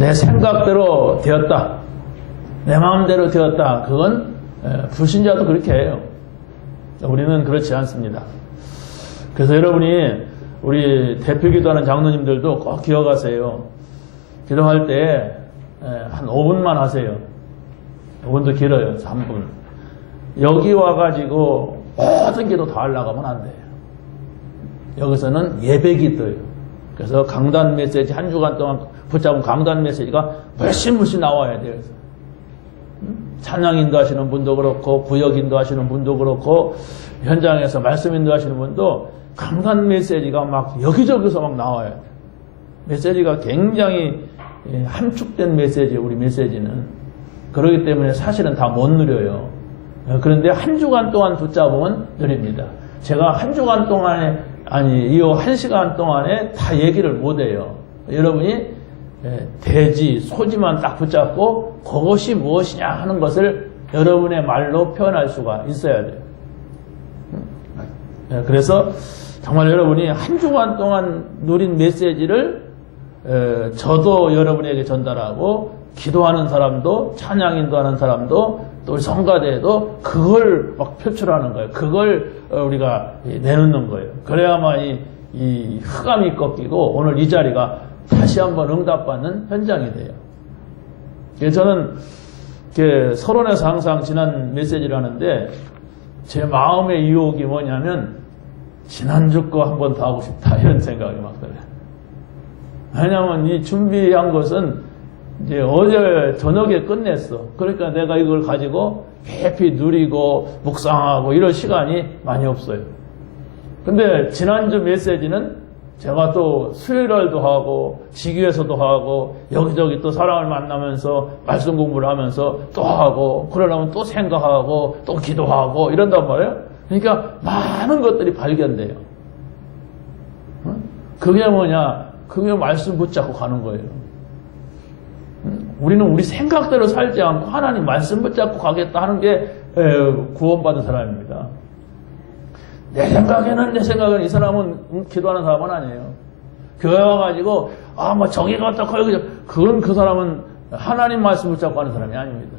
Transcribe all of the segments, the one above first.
내 생각대로 되었다. 내 마음대로 되었다. 그건 불신자도 그렇게 해요. 우리는 그렇지 않습니다. 그래서 여러분이 우리 대표 기도하는 장로님들도 꼭 기억하세요. 기도할 때 한 5분만 하세요. 5분도 길어요. 3분. 여기 와가지고 모든 기도 다 하려고 하면 안 돼요. 여기서는 예배 기도예요. 그래서 강단 메시지 한 주간 동안 붙잡은 강단 메시지가 물씬 나와야 돼요. 찬양 인도하시는 분도 그렇고 구역 인도하시는 분도 그렇고 현장에서 말씀 인도하시는 분도 강단 메시지가 막 여기저기서 막 나와요. 메시지가 굉장히 함축된 메시지예요. 우리 메시지는. 그렇기 때문에 사실은 다 못 누려요. 그런데 한 주간 동안 붙잡으면 누립니다. 제가 한 주간 동안에 이 1시간 동안에 다 얘기를 못해요. 여러분이 대지, 소지만 딱 붙잡고 그것이 무엇이냐 하는 것을 여러분의 말로 표현할 수가 있어야 돼요. 그래서 정말 여러분이 한 주간 동안 누린 메시지를 저도 여러분에게 전달하고 기도하는 사람도 찬양 인도하는 사람도 또 우리 성가대도 그걸 막 표출하는 거예요. 그걸 우리가 내놓는 거예요. 그래야만 이 흑암이 꺾이고 오늘 이 자리가 다시 한번 응답받는 현장이 돼요. 그래서 저는 서론에서 항상 지난 메시지를 하는데 제 마음의 유혹이 뭐냐면 지난주 거 한 번 더 하고 싶다 이런 생각이 막 들어요. 왜냐하면 이 준비한 것은 이제 어제 저녁에 끝냈어. 그러니까 내가 이걸 가지고 깊이 누리고 묵상하고 이럴 시간이 많이 없어요. 근데 지난주 메시지는 제가 또 수요일날도 하고 지교에서도 하고 여기저기 또 사람을 만나면서 말씀 공부를 하면서 또 하고 그러려면 또 생각하고 또 기도하고 이런단 말이에요. 그러니까 많은 것들이 발견돼요. 그게 뭐냐? 그게 말씀 붙잡고 가는 거예요. 우리는 우리 생각대로 살지 않고 하나님 말씀 붙잡고 가겠다 하는 게 구원받은 사람입니다. 내 생각에는 이 사람은 기도하는 사람은 아니에요. 교회 와가지고 뭐 저기가 어떻고 여기 그건 그 사람은 하나님 말씀 붙잡고 하는 사람이 아닙니다.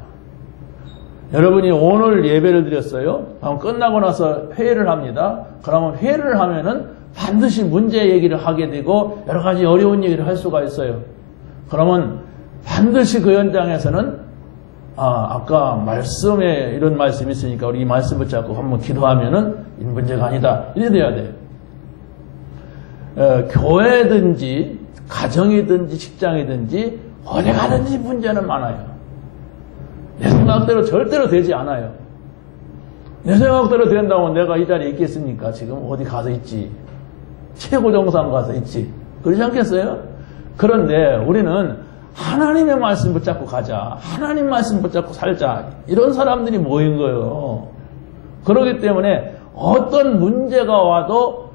여러분이 오늘 예배를 드렸어요. 그럼 끝나고 나서 회의를 합니다. 그러면 회의를 하면은 반드시 문제 얘기를 하게 되고 여러 가지 어려운 얘기를 할 수가 있어요. 그러면 반드시 그 현장에서는 아까 말씀에 이런 말씀이 있으니까 우리 이 말씀 붙잡고 한번 기도하면은 이 문제가 아니다. 이래 돼야 돼요. 교회든지 가정이든지 직장이든지 어디 가든지 문제는 많아요. 내 생각대로 절대로 되지 않아요. 내 생각대로 된다면 내가 이 자리에 있겠습니까? 지금 어디 가서 있지. 최고 정상 가서 있지. 그러지 않겠어요? 그런데 우리는 하나님의 말씀 붙잡고 가자. 하나님 말씀 붙잡고 살자. 이런 사람들이 모인 거예요. 그렇기 때문에 어떤 문제가 와도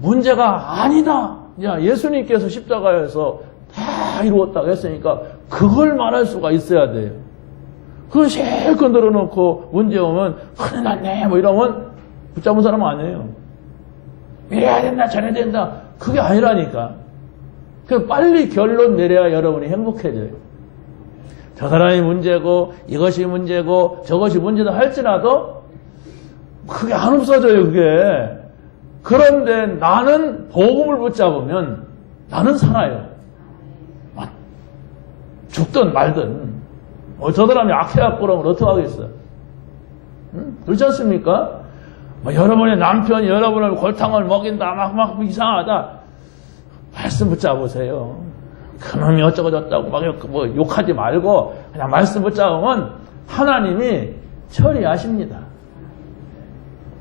문제가 아니다. 야, 예수님께서 십자가에서 다 이루었다고 했으니까 그걸 말할 수가 있어야 돼요. 그걸 실컷 늘어놓고 문제 오면 큰일 났네 뭐 이러면 붙잡은 사람은 아니에요. 이래야 된다 저래야 된다. 그게 아니라니까. 그 빨리 결론 내려야 여러분이 행복해져요. 저 사람이 문제고 이것이 문제고 저것이 문제다 할지라도 그게 안 없어져요. 그게. 그런데 나는 복음을 붙잡으면 나는 살아요. 죽든 말든. 저 사람이 악해갖고 그러면 어떡하겠어? 그렇지 않습니까? 여러분의 남편이 여러분을 골탕을 먹인다 막 이상하다. 말씀 붙잡으세요. 그놈이 어쩌고 저쩌고 막 욕하지 말고 그냥 말씀 붙잡으면 하나님이 처리하십니다.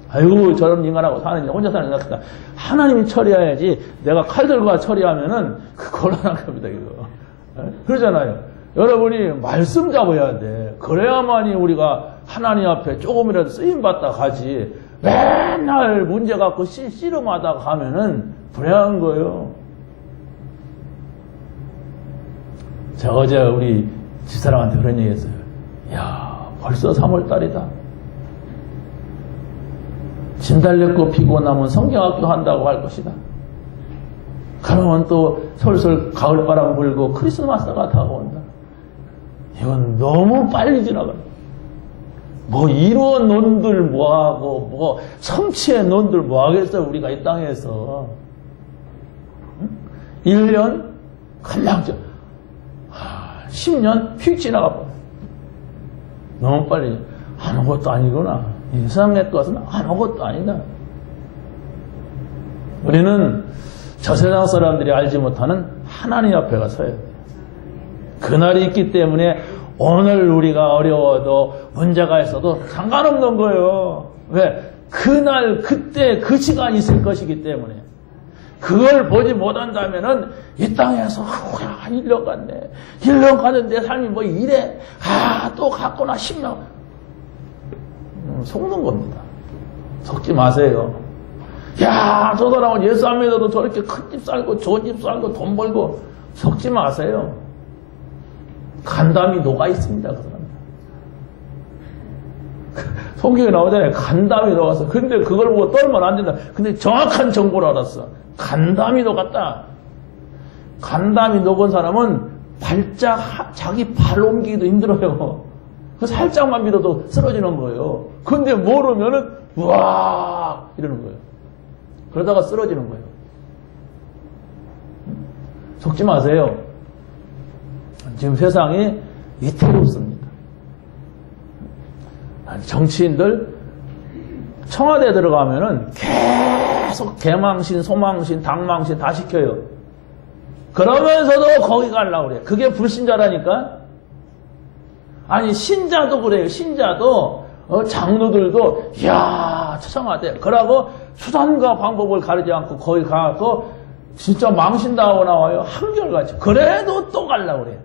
아이고 저런 인간하고 사는 혼자 사는 것 같다. 하나님이 처리해야지 내가 칼 들고 처리하면은 그 곤란한 겁니다. 이거. 그러잖아요. 여러분이 말씀 잡아야 돼. 그래야만이 우리가 하나님 앞에 조금이라도 쓰임받다 가지. 맨날 문제 갖고 씨름하다가 가면은 불행한 거예요. 제가 어제 우리 집사람한테 그런 얘기 했어요. 야, 벌써 3월달이다. 진달래꽃 피고 나면 성경학교 한다고 할 것이다. 그러면 또 솔솔 가을바람 불고 크리스마스가 다가온다. 이건 너무 빨리 지나가요. 뭐 이루어 논들 뭐하고 뭐 성취해 논들 뭐하겠어요. 우리가 이 땅에서 1년 금방 10년 휙 지나가 버려. 너무 빨리. 아무것도 아니구나. 이 세상의 것은 아무것도 아니다. 우리는 저 세상 사람들이 알지 못하는 하나님 앞에 가서야 돼요. 그날이 있기 때문에 오늘 우리가 어려워도 문제가 있어도 상관없는 거예요. 왜? 그날 그때 그 시간이 있을 것이기 때문에. 그걸 보지 못한다면은 이 땅에서 1년 갔네. 1년 가는 내 삶이 뭐 이래. 또 갔구나 10년. 속는 겁니다. 속지 마세요. 야, 저 사람은 예수 안 믿어도 저렇게 큰 집 살고 좋은 집 살고 돈 벌고 속지 마세요. 간담이 녹아 있습니다. 그 사람. 성경에 나오잖아요. 간담이 녹았어. 근데 그걸 보고 떨면 안 된다. 근데 정확한 정보를 알았어. 간담이 녹았다. 간담이 녹은 사람은 발작, 자기 발 옮기기도 힘들어요. 그 살짝만 믿어도 쓰러지는 거예요. 근데 모르면은, 우와! 이러는 거예요. 그러다가 쓰러지는 거예요. 속지 마세요. 지금 세상이 위태롭습니다. 정치인들 청와대 들어가면은 계속 개망신, 소망신, 당망신 다 시켜요. 그러면서도 거기 가려고 그래요. 그게 불신자라니까. 아니 신자도 그래요. 신자도 장로들도 이야 청와대 그러고 수단과 방법을 가리지 않고 거기 가서 진짜 망신당하고 나와요. 한결같이. 그래도 또 가려고 그래요.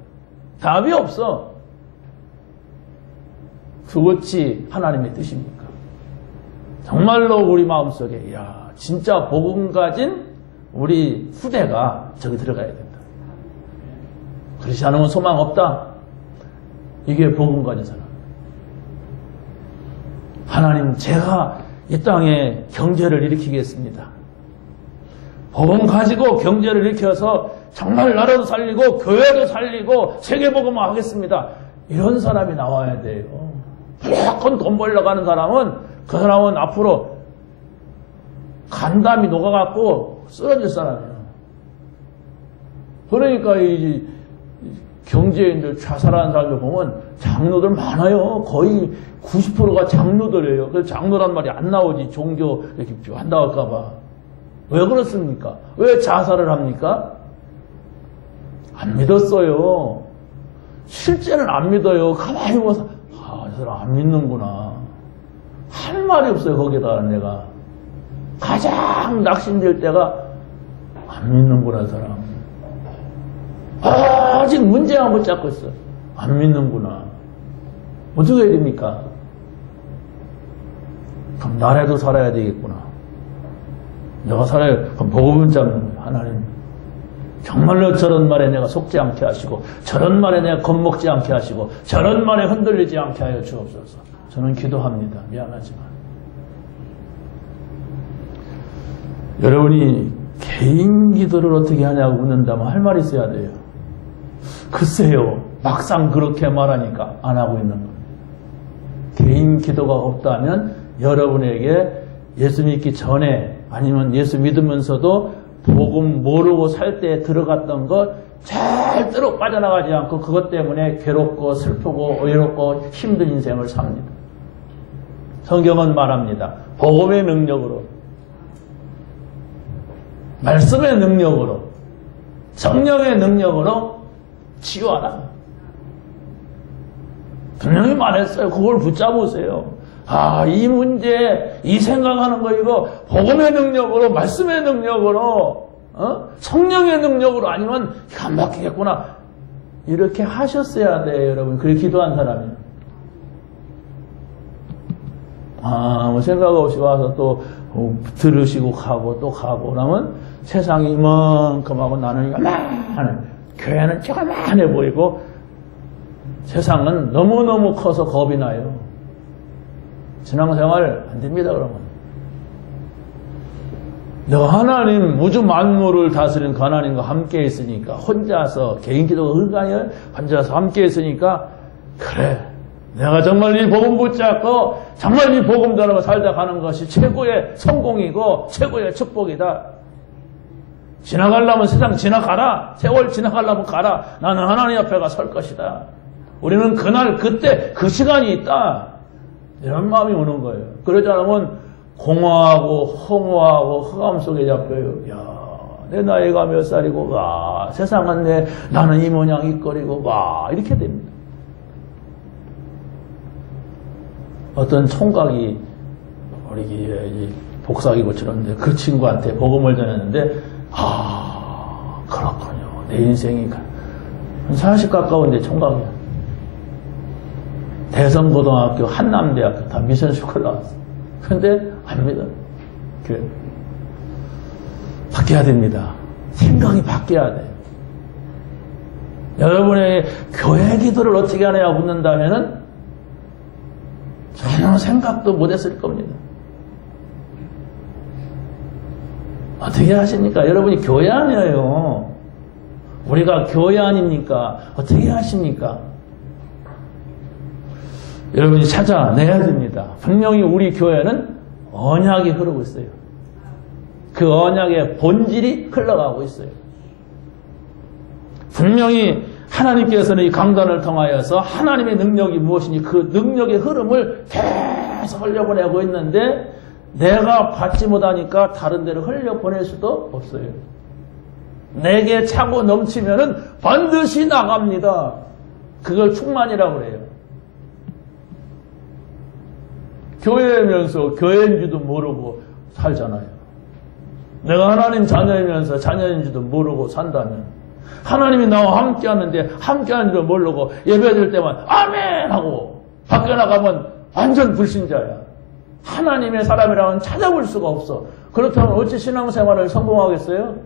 답이 없어. 그것이 하나님의 뜻입니까? 정말로 우리 마음속에 이야 진짜 복음 가진 우리 후대가 저기 들어가야 된다. 그렇지 않으면 소망 없다. 이게 복음 가진 사람. 하나님 제가 이 땅에 경제를 일으키겠습니다. 복음 가지고 경제를 일으켜서 정말 나라도 살리고 교회도 살리고 세계복음화 하겠습니다. 이런 사람이 나와야 돼요. 무조건 돈 벌려고 하는 사람은 그 사람은 앞으로 간담이 녹아갖고 쓰러질 사람이에요. 그러니까 이 경제인들 자살하는 사람들 보면 장로들 많아요. 거의 90%가 장로들이에요. 그래서 장로란 말이 안 나오지. 종교 이렇게 안 나올까봐. 왜 그렇습니까? 왜 자살을 합니까? 안 믿었어요. 실제는 안 믿어요. 가만히 보면서 이 사람 안 믿는구나. 할 말이 없어요. 거기다가 내가 가장 낙심될 때가 안 믿는구나. 사람 아직 문제가 못 잡고 있어. 안 믿는구나. 어떻게 해야 됩니까? 그럼 나라도 살아야 되겠구나. 내가 살아야, 그럼 복음을 잡는 거야. 하나님 정말로 저런 말에 내가 속지 않게 하시고 저런 말에 내가 겁먹지 않게 하시고 저런 말에 흔들리지 않게 하여 주옵소서. 저는 기도합니다. 미안하지만 여러분이 개인 기도를 어떻게 하냐고 묻는다면 할 말이 있어야 돼요. 글쎄요. 막상 그렇게 말하니까 안 하고 있는 겁니다. 개인 기도가 없다면 여러분에게 예수 믿기 전에 아니면 예수 믿으면서도 복음 모르고 살 때 들어갔던 것 절대로 빠져나가지 않고 그것 때문에 괴롭고 슬프고 어이롭고 힘든 인생을 삽니다. 성경은 말합니다. 복음의 능력으로, 말씀의 능력으로, 성령의 능력으로 치유하라. 분명히 말했어요. 그걸 붙잡으세요. 이 문제, 이 생각하는 거 이거 복음의 능력으로, 말씀의 능력으로, 성령의 능력으로 아니면 안 바뀌겠구나. 이렇게 하셨어야 돼요, 여러분. 그렇게 기도한 사람이. 뭐 생각 없이 와서 또 들으시고 가고 또 가고 그러면 세상이 이만큼하고 나는 요만해. 교회는 조그만해 보이고 세상은 너무너무 커서 겁이 나요. 신앙생활 안 됩니다, 그러면. 내가 하나님 우주 만물을 다스리는 그 하나님과 함께 있으니까 혼자서 개인 기도가 그런 거 아니에요? 혼자서 함께 있으니까 그래 내가 정말 이 복음 붙잡고 정말 이 복음 따라 살다 가는 것이 최고의 성공이고 최고의 축복이다. 지나가려면 세상 지나가라. 세월 지나가려면 가라. 나는 하나님 앞에 가 설 것이다. 우리는 그날 그때 그 시간이 있다. 이런 마음이 오는 거예요. 그러지 않으면 공허하고 허무하고 흑암 속에 잡혀요. 야, 내 나이가 몇 살이고 와 세상은 나는 이 모양 이 꼴이고 와 이렇게 됩니다. 어떤 총각이 우리 복사기고처럼 그 친구한테 복음을 전했는데 그렇군요. 내 인생이 한 40 가까운데 총각이야. 대성고등학교 한남대학교 다 미션 스쿨 나왔어. 그런데 안 믿어. 바뀌어야 됩니다. 생각이 바뀌어야 돼. 여러분의 교회 기도를 어떻게 하느냐 묻는다면은 전혀 생각도 못했을 겁니다. 어떻게 하십니까? 여러분이 교회 아니에요. 우리가 교회 아닙니까? 어떻게 하십니까? 여러분이 찾아내야 됩니다. 분명히 우리 교회는 언약이 흐르고 있어요. 그 언약의 본질이 흘러가고 있어요. 분명히 하나님께서는 이 강단을 통하여서 하나님의 능력이 무엇인지 그 능력의 흐름을 계속 흘려보내고 있는데 내가 받지 못하니까 다른 데로 흘려보낼 수도 없어요. 내게 차고 넘치면은 반드시 나갑니다. 그걸 충만이라고 그래요. 교회면서 교회인 줄도 모르고 살잖아요. 내가 하나님 자녀이면서 자녀인 줄도 모르고 산다면 하나님이 나와 함께 하는데 함께 하는 줄 모르고 예배 드릴 때만 아멘 하고 밖에 나가면 완전 불신자야. 하나님의 사람이라면 찾아볼 수가 없어. 그렇다면 어찌 신앙생활을 성공하겠어요?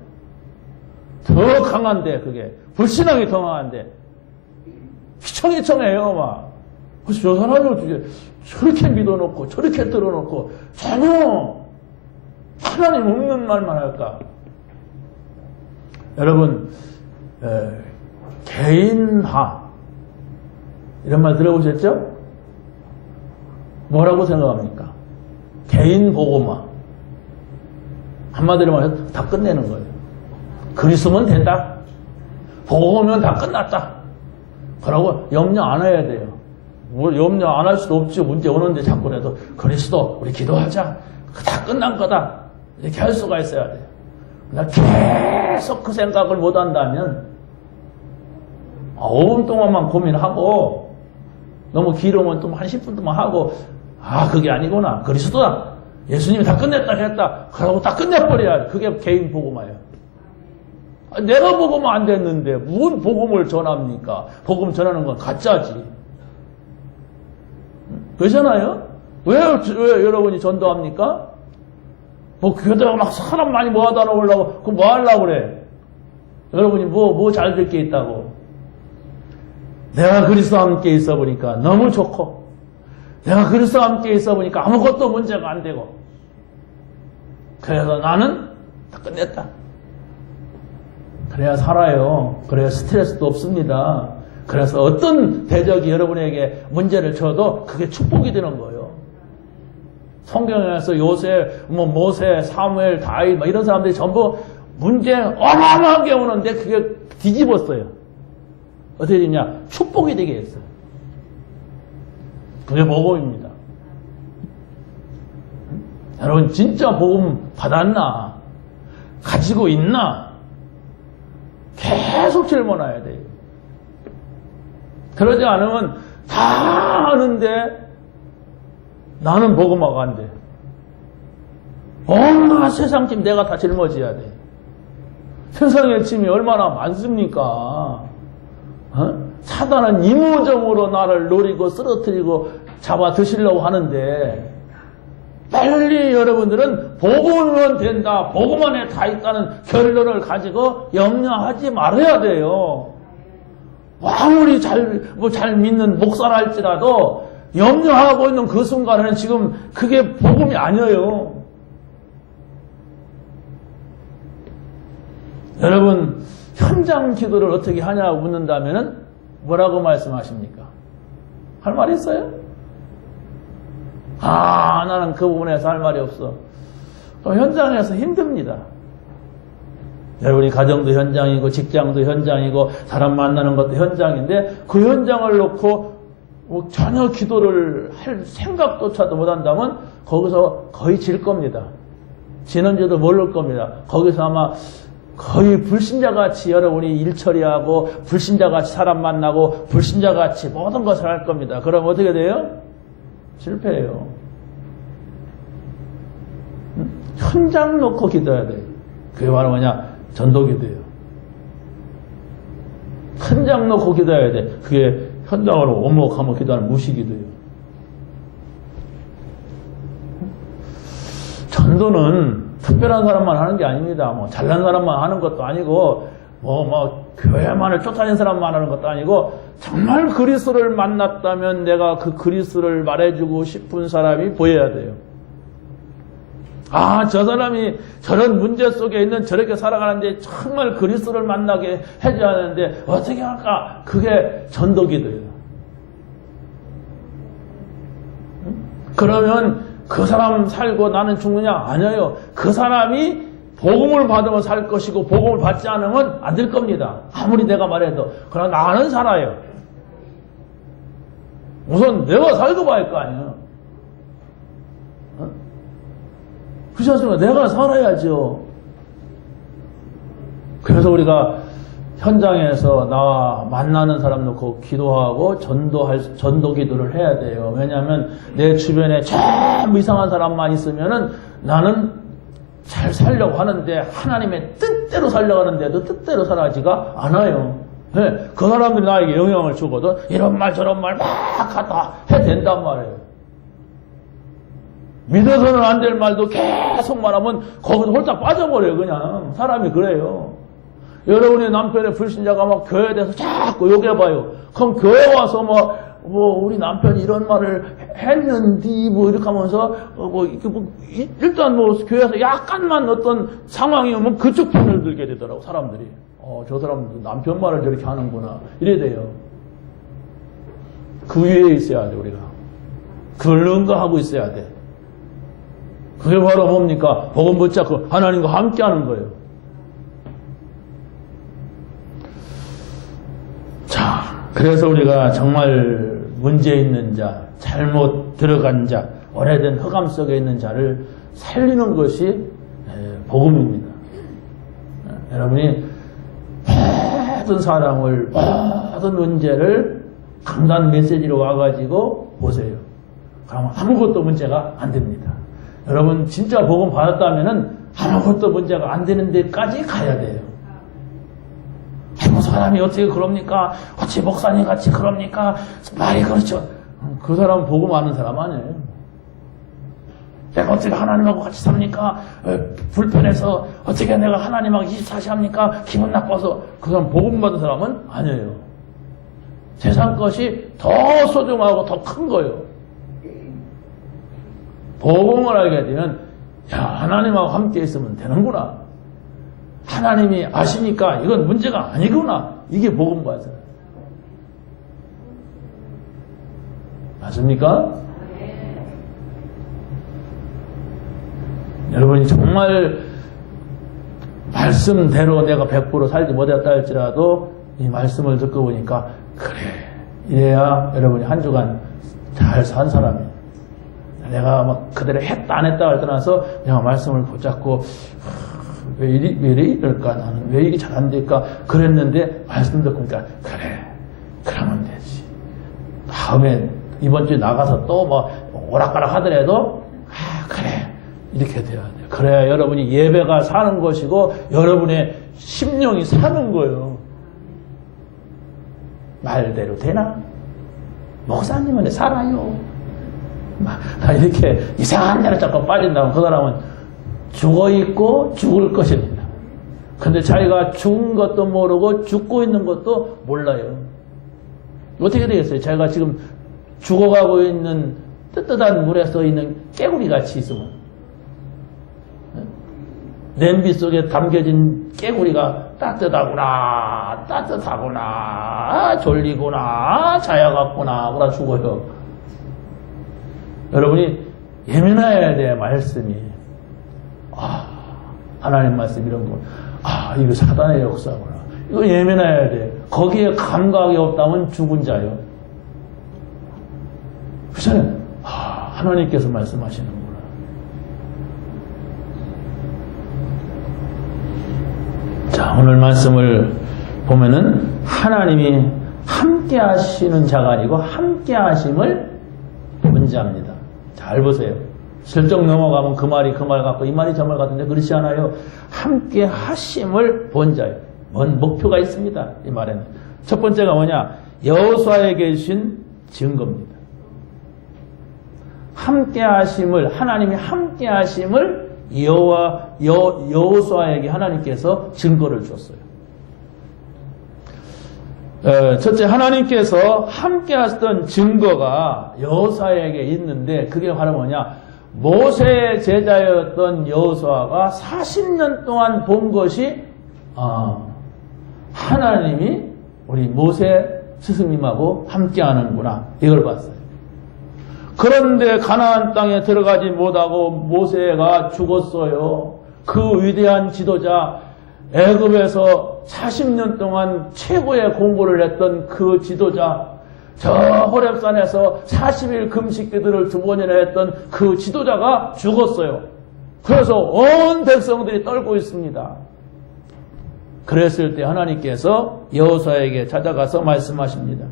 더 강한데 그게 불신앙이 더 강한데 휘청휘청해요 막. 그래서 저 사람이 어떻게 저렇게 믿어놓고 저렇게 들어놓고 전혀 하나님 없는 말만 할까? 여러분 개인화 이런 말 들어보셨죠? 뭐라고 생각합니까? 개인 복음화 한마디로 말해서 다 끝내는 거예요. 그리스도면 된다. 복음하면 다 끝났다. 그러고 염려 안 해야 돼요. 뭐 염려 안 할 수도 없지. 문제 오는데 자꾸라도 그리스도 우리 기도하자. 다 끝난 거다. 이렇게 할 수가 있어야 돼요. 나 계속 그 생각을 못 한다면 5분 동안만 고민하고 너무 길으면 또 한 10분 동안 하고 그게 아니구나. 그리스도다. 예수님이 다 끝냈다 했다. 그러고 다 끝내버려야 돼. 그게 개인 복음화예요. 내가 복음은 안 됐는데 무슨 복음을 전합니까? 복음 전하는 건 가짜지. 그러잖아요? 왜 여러분이 전도합니까? 뭐 교회다가 막 사람 많이 모아다 놓으려고 그거 뭐 하려고 그래? 여러분이 뭐 잘 될 게 있다고? 내가 그리스도와 함께 있어 보니까 너무 좋고 내가 그리스도와 함께 있어 보니까 아무것도 문제가 안 되고 그래서 나는 다 끝냈다. 그래야 살아요. 그래야 스트레스도 없습니다. 그래서 어떤 대적이 여러분에게 문제를 줘도 그게 축복이 되는 거예요. 성경에서 요새, 모세, 사무엘, 다윗 이런 사람들이 전부 문제 어마어마하게 오는데 그게 뒤집었어요. 어떻게 되냐? 축복이 되게 했어요. 그게 복음입니다. 여러분 진짜 복음 받았나? 가지고 있나? 계속 질문해야 돼요. 그러지 않으면 다 아는데 나는 복음화가 안 돼. 온갖 세상 짐 내가 다 짊어져야 돼. 세상의 짐이 얼마나 많습니까? 사단은 이모저모로 나를 노리고 쓰러뜨리고 잡아 드시려고 하는데 빨리 여러분들은 복음은 된다. 복음 안에 다 있다는 결론을 가지고 염려하지 말아야 돼요. 아무리 잘 믿는 목사라 할지라도 염려하고 있는 그 순간에는 지금 그게 복음이 아니에요. 여러분, 현장 기도를 어떻게 하냐고 묻는다면은 뭐라고 말씀하십니까? 할 말 있어요? 나는 그 부분에서 할 말이 없어. 현장에서 힘듭니다. 여러분이 가정도 현장이고 직장도 현장이고 사람 만나는 것도 현장인데 그 현장을 놓고 뭐 전혀 기도를 할 생각조차도 못한다면 거기서 거의 질 겁니다. 지는지도 모를 겁니다. 거기서 아마 거의 불신자같이 여러분이 일 처리하고 불신자같이 사람 만나고 불신자같이 모든 것을 할 겁니다. 그럼 어떻게 돼요? 실패해요. 현장 놓고 기도해야 돼요. 그게 바로 뭐냐? 전도기도예요. 현장 놓고 기도해야 돼. 그게 현장으로 오목하며 기도하는 무시기도예요. 전도는 특별한 사람만 하는 게 아닙니다. 뭐 잘난 사람만 하는 것도 아니고 교회만을 쫓아낸 사람만 하는 것도 아니고 정말 그리스도를 만났다면 내가 그 그리스도를 말해주고 싶은 사람이 보여야 돼요. 저 사람이 저런 문제 속에 있는 저렇게 살아가는데 정말 그리스도를 만나게 해줘야 하는데 어떻게 할까? 그게 전도기도예요. 그러면 그 사람 살고 나는 죽느냐? 아니에요. 그 사람이 복음을 받으면 살 것이고 복음을 받지 않으면 안 될 겁니다. 아무리 내가 말해도. 그러나 나는 살아요. 우선 내가 살고 봐야 할 거 아니에요. 그렇지 않습니까? 내가 살아야죠. 그래서 우리가 현장에서 나와 만나는 사람 놓고 기도하고 전도 기도를 해야 돼요. 왜냐하면 내 주변에 전부 이상한 사람만 있으면은 나는 잘 살려고 하는데 하나님의 뜻대로 살려고 하는데도 뜻대로 살아지가 않아요. 네, 그 사람들이 나에게 영향을 주거든 이런 말 저런 말 막 갖다 해야 된단 말이에요. 믿어서는 안 될 말도 계속 말하면 거기서 홀딱 빠져버려요. 그냥 사람이 그래요. 여러분의 남편의 불신자가 막 교회에 대해서 자꾸 욕해봐요. 그럼 교회 와서 우리 남편이 이런 말을 했는데 이렇게 하면서 일단 교회에서 약간만 어떤 상황이 오면 그쪽 편을 들게 되더라고 사람들이. 저 사람 남편 말을 저렇게 하는구나 이래 돼요. 그 위에 있어야 돼 우리가. 그걸 능가하고 있어야 돼. 그게 바로 뭡니까? 복음 붙잡고 하나님과 함께하는 거예요. 자, 그래서 우리가 정말 문제 있는 자, 잘못 들어간 자, 오래된 흑암 속에 있는 자를 살리는 것이 복음입니다. 여러분이 모든 사람을, 모든 문제를 강단 메시지로 와가지고 보세요. 그러면 아무것도 문제가 안 됩니다. 여러분 진짜 복음 받았다면은 아무것도 문제가 안 되는 데까지 가야 돼요. 사람이 어떻게 그럽니까? 어찌 목사님 같이 그럽니까? 말이 그렇죠. 그 사람은 복음 아는 사람 아니에요. 내가 어떻게 하나님하고 같이 삽니까? 불편해서 어떻게 내가 하나님하고 24시 합니까? 기분 나빠서 그 사람 복음 받은 사람은 아니에요. 세상 것이 더 소중하고 더 큰 거예요. 복음을 알게 되면 하나님하고 함께 있으면 되는구나. 하나님이 아시니까 이건 문제가 아니구나. 이게 복음 받아요. 맞습니까? 여러분이 정말 말씀대로 내가 100% 살지 못했다 할지라도 이 말씀을 듣고 보니까 그래 이래야 여러분이 한 주간 잘 산 사람이에요. 내가 막 그대로 했다 안 했다 할 떠나서 내가 말씀을 붙잡고 왜 이럴까 나는 왜 이게 잘 안 될까 그랬는데 말씀 듣고 보니까 그래 그러면 되지. 다음에 이번 주에 나가서 또 오락가락 하더라도 그래 이렇게 돼야 돼요. 그래야 여러분이 예배가 사는 것이고 여러분의 심령이 사는 거예요. 말대로 되나? 목사님은 살아요. 이렇게 이상한 데로 자꾸 빠진다면 그 사람은 죽어있고 죽을 것입니다. 근데 자기가 죽은 것도 모르고 죽고 있는 것도 몰라요. 어떻게 되겠어요? 자기가 지금 죽어가고 있는 뜨뜻한 물에 써 있는 깨구리 같이 있으면 냄비 속에 담겨진 깨구리가 따뜻하구나, 따뜻하구나, 졸리구나, 자야 같구나, 그러다 죽어요. 여러분이 예민해야 돼, 말씀이. 하나님 말씀 이런 거. 이거 사단의 역사구나. 이거 예민해야 돼. 거기에 감각이 없다면 죽은 자요. 그래서 하나님께서 말씀하시는구나. 자, 오늘 말씀을 보면은 하나님이 함께 하시는 자가 아니고 함께 하심을 본 자입니다. 잘 보세요. 슬쩍 넘어가면 그 말이 그 말 같고 이 말이 저 말 같은데 그렇지 않아요. 함께 하심을 본 자예요. 뭔 목표가 있습니다. 이 말에는. 첫 번째가 뭐냐? 여호수아에게 주신 증거입니다. 함께 하심을, 하나님이 함께 하심을 여호수아에게 하나님께서 증거를 줬어요. 첫째, 하나님께서 함께 하셨던 증거가 여호수아에게 있는데 그게 바로 뭐냐? 모세의 제자였던 여호수아가 40년 동안 본 것이 하나님이 우리 모세 스승님하고 함께 하는구나. 이걸 봤어요. 그런데 가나안 땅에 들어가지 못하고 모세가 죽었어요. 그 위대한 지도자, 애굽에서 40년 동안 최고의 공부를 했던 그 지도자, 저 호렙산에서 40일 금식기도를 2번이나 했던 그 지도자가 죽었어요. 그래서 온 백성들이 떨고 있습니다. 그랬을 때 하나님께서 여호수아에게 찾아가서 말씀하십니다.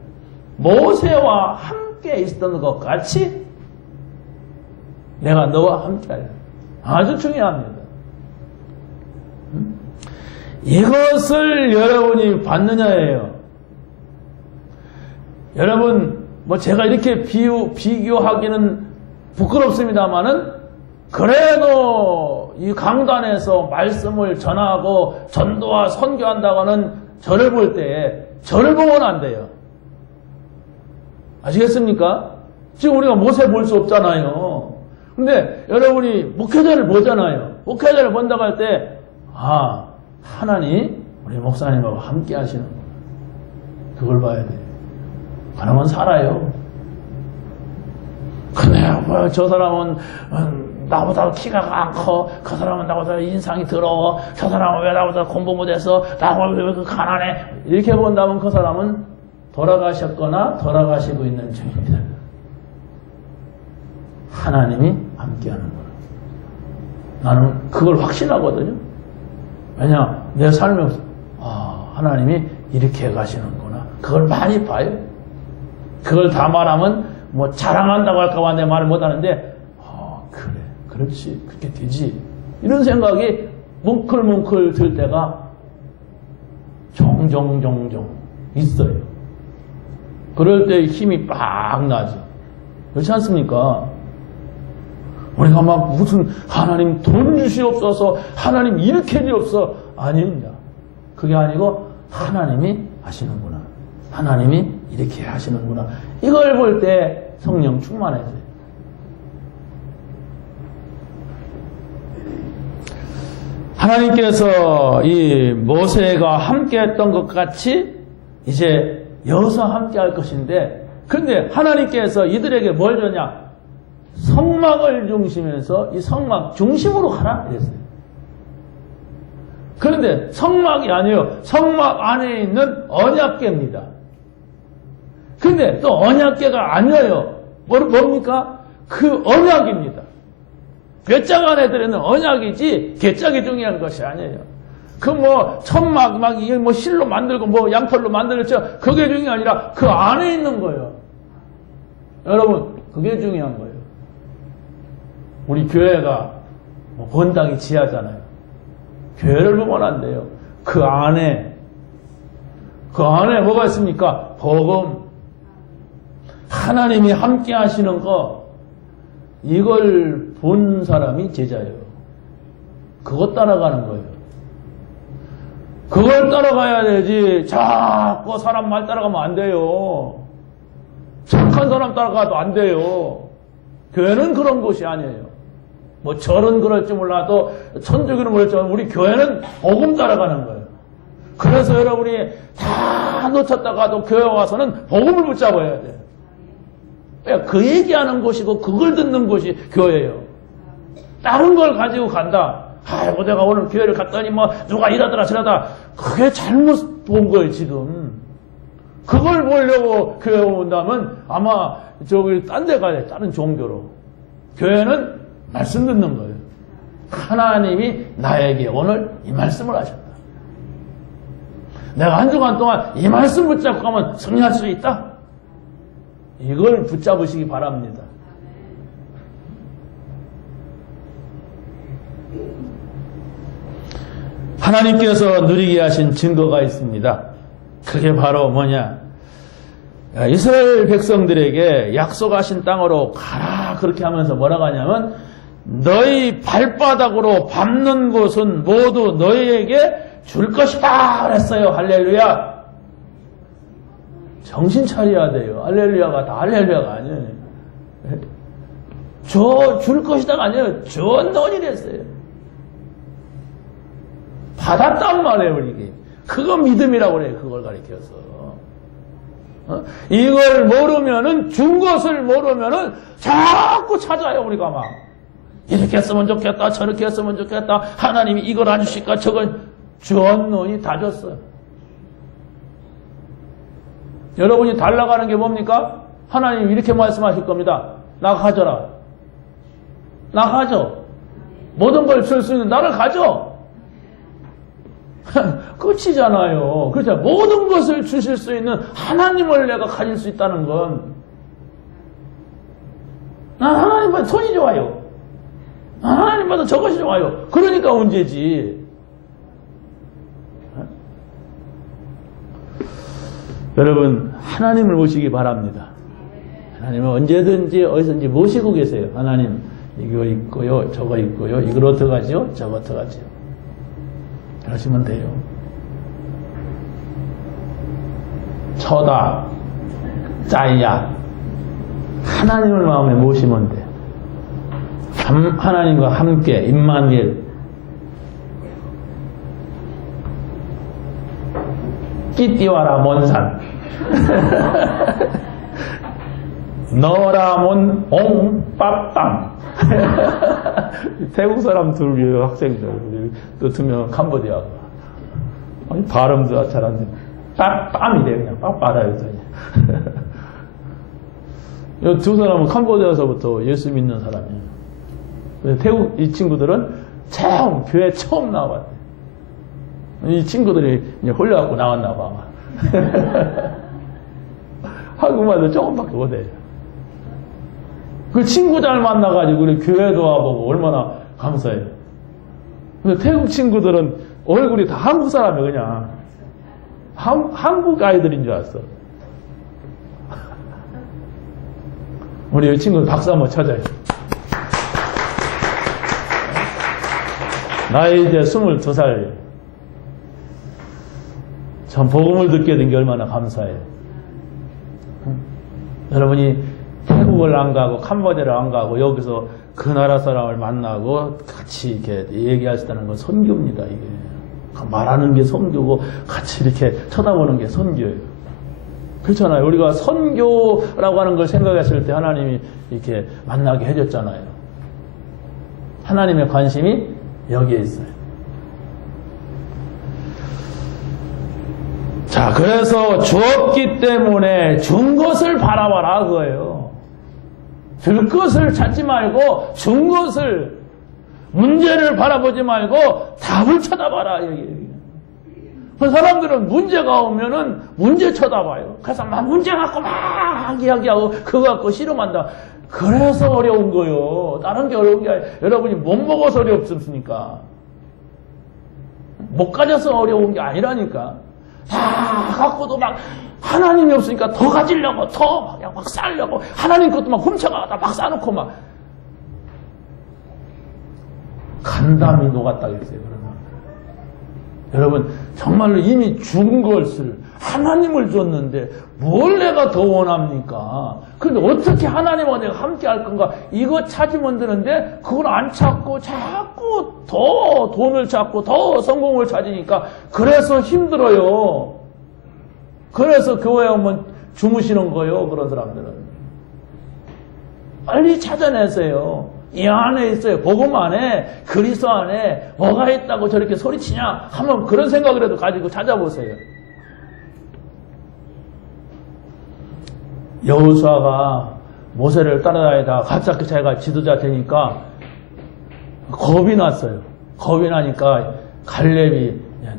모세와 함께 있었던 것 같이 내가 너와 함께하리라. 아주 중요합니다. 이것을 여러분이 받느냐예요. 여러분, 제가 이렇게 비교하기는 부끄럽습니다만은, 그래도 이 강단에서 말씀을 전하고 전도와 선교한다고는 저를 볼 때, 저를 보면 안 돼요. 아시겠습니까? 지금 우리가 모세 볼 수 없잖아요. 근데 여러분이 목회자를 보잖아요. 목회자를 본다고 할 때, 하나님, 우리 목사님하고 함께 하시는구나. 그걸 봐야 돼요. 그러면 살아요. 근데 저 사람은 나보다 키가 안 커. 그 사람은 나보다 인상이 더러워. 저 사람은 왜 나보다 공부 못해서 나보다 왜 가난해. 이렇게 본다면 그 사람은 돌아가셨거나 돌아가시고 있는 중입니다. 하나님이 함께하는구나. 나는 그걸 확신하거든요. 왜냐, 내 삶에서 하나님이 이렇게 가시는구나. 그걸 많이 봐요. 그걸 다 말하면 자랑한다고 할까봐 내 말을 못하는데 그래, 그렇지, 그렇게 되지. 이런 생각이 뭉클뭉클 들 때가 종종 있어요. 그럴 때 힘이 빡 나죠. 그렇지 않습니까? 우리가 막 무슨 하나님 돈 주시옵소서, 하나님 이렇게 주옵소서. 아닙니다. 그게 아니고 하나님이 하시는구나. 하나님이 이렇게 하시는구나. 이걸 볼 때 성령 충만해져요. 하나님께서 이 모세가 함께 했던 것 같이 이제 여호수아와 함께 할 것인데, 그런데 하나님께서 이들에게 뭘 줬냐? 성막을 중심에서 이 성막 중심으로 하라 이랬어요. 그런데 성막이 아니에요. 성막 안에 있는 언약궤입니다. 근데 또 언약궤가 아니에요. 뭡니까? 그 언약입니다. 궤짝 안에 들어있는 언약이지 궤짝이 중요한 것이 아니에요. 천막 실로 만들고 양털로 만들었죠. 그게 중요한 게 아니라 그 안에 있는 거예요. 여러분, 그게 중요한 거예요. 우리 교회가 본당이 지하잖아요. 교회를 보면 안 돼요. 그 안에 뭐가 있습니까? 복음. 하나님이 함께 하시는 거, 이걸 본 사람이 제자예요. 그것 따라가는 거예요. 그걸 따라가야 되지, 자꾸 사람 말 따라가면 안 돼요. 착한 사람 따라가도 안 돼요. 교회는 그런 곳이 아니에요. 절은 그럴지 몰라도 천주교는 그럴지 몰라도 우리 교회는 복음 따라가는 거예요. 그래서 여러분이 다 놓쳤다가도 교회 와서는 복음을 붙잡아야 돼요. 그 얘기하는 곳이고 그걸 듣는 곳이 교회예요. 다른 걸 가지고 간다. 아이고 내가 오늘 교회를 갔더니 뭐 누가 이러더라 저러다. 그게 잘못 본 거예요 지금. 그걸 보려고 교회 온다면 아마 저기 딴 데 가야 돼. 다른 종교로. 교회는 말씀 듣는 거예요. 하나님이 나에게 오늘 이 말씀을 하셨다. 내가 한 주간 동안 이 말씀 붙잡고 가면 승리할 수 있다. 이걸 붙잡으시기 바랍니다. 하나님께서 누리게 하신 증거가 있습니다. 그게 바로 뭐냐? 이스라엘 백성들에게 약속하신 땅으로 가라 그렇게 하면서 뭐라고 하냐면 너희 발바닥으로 밟는 곳은 모두 너희에게 줄 것이다 그랬어요. 할렐루야. 정신 차려야 돼요. 할렐루야가 다 할렐루야가 아니에요. 줄 것이다가 아니에요. 줬노니랬어요. 받았단 말이에요. 이게. 그거 믿음이라고 그래요. 그걸 가리켜서. 이걸 모르면은 준 것을 모르면은 자꾸 찾아요. 우리가 막 이렇게 했으면 좋겠다. 저렇게 했으면 좋겠다. 하나님이 이걸 안 주실까? 저걸 줬노니 다 줬어요. 여러분이 달라고 하는 게 뭡니까? 하나님 이렇게 말씀하실 겁니다. 나 가져라. 나 가져. 모든 걸 줄 수 있는 나를 가져. 끝이잖아요. 그렇죠. 모든 것을 주실 수 있는 하나님을 내가 가질 수 있다는 건 난 하나님보다 돈이 좋아요. 하나님보다 저것이 좋아요. 그러니까 문제지. 여러분 하나님을 모시기 바랍니다. 하나님은 언제든지 어디서든지 모시고 계세요. 하나님 이거 있고요. 저거 있고요. 이걸 어떡하지요? 저거 어떡하지요? 그러시면 돼요. 처다 짜야 하나님을 마음에 모시면 돼. 하나님과 함께 임마누엘 끼띠와라 먼산 너라몬 옹빠빵 태국 사람 둘 학생들 또 두 명 캄보디아 아니 발음도 잘 안 돼. 빰빰이래 그냥 빰빠라 이 두 사람은 캄보디아에서부터 예수 믿는 사람이에요. 태국 이 친구들은 교회 처음 나와봤대. 이 친구들이 이제 홀려갖고 나왔나 봐. 한국말도 조금밖에 못해요. 그 친구 잘 만나가지고 우리 교회도 와보고 얼마나 감사해요. 근데 태국 친구들은 얼굴이 다 한국 사람이에요. 그냥 한국 아이들인 줄 알았어. 우리 이 친구들 박수 한번 쳐줘요. 나이 이제 22살. 참 복음을 듣게 된 게 얼마나 감사해요. 여러분이 태국을 안 가고 캄보디아를 안 가고 여기서 그 나라 사람을 만나고 같이 이렇게 얘기할 수 있다는 건 선교입니다. 이게 말하는 게 선교고 같이 이렇게 쳐다보는 게 선교예요. 그렇잖아요. 우리가 선교라고 하는 걸 생각했을 때 하나님이 이렇게 만나게 해줬잖아요. 하나님의 관심이 여기에 있어요. 자, 그래서 주었기 때문에 준 것을 바라봐라 그거예요. 줄 것을 찾지 말고 준 것을 문제를 바라보지 말고 답을 쳐다봐라 여기. 그 사람들은 문제가 오면은 문제 쳐다봐요. 그래서 막 문제 갖고 막 이야기하고 그거 갖고 씨름한다. 그래서 어려운 거요. 다른 게 어려운 게 아니라 여러분이 못 먹어서 어렵습니까? 못 가져서 어려운 게 아니라니까. 다 갖고도 막 하나님이 없으니까 더 가지려고 더 막 쌓으려고 하나님 것도 막 훔쳐가다 막 쌓아놓고 막 간담이 녹았다 그랬어요. 그러면 여러분 정말로 이미 준 것을 하나님을 줬는데 뭘 내가 더 원합니까? 그런데 어떻게 하나님과 내가 함께 할 건가? 이거 찾으면 되는데 그걸 안 찾고 자꾸 더 돈을 찾고 더 성공을 찾으니까 그래서 힘들어요. 그래서 교회에 오면 주무시는 거예요. 그런 사람들은. 빨리 찾아내세요. 이 안에 있어요. 복음 안에, 그리스도 안에 뭐가 있다고 저렇게 소리치냐? 한번 그런 생각이라도 가지고 찾아보세요. 여호수아가 모세를 따라다니다가 갑자기 자기가 지도자 되니까 겁이 났어요. 겁이 나니까 갈렙이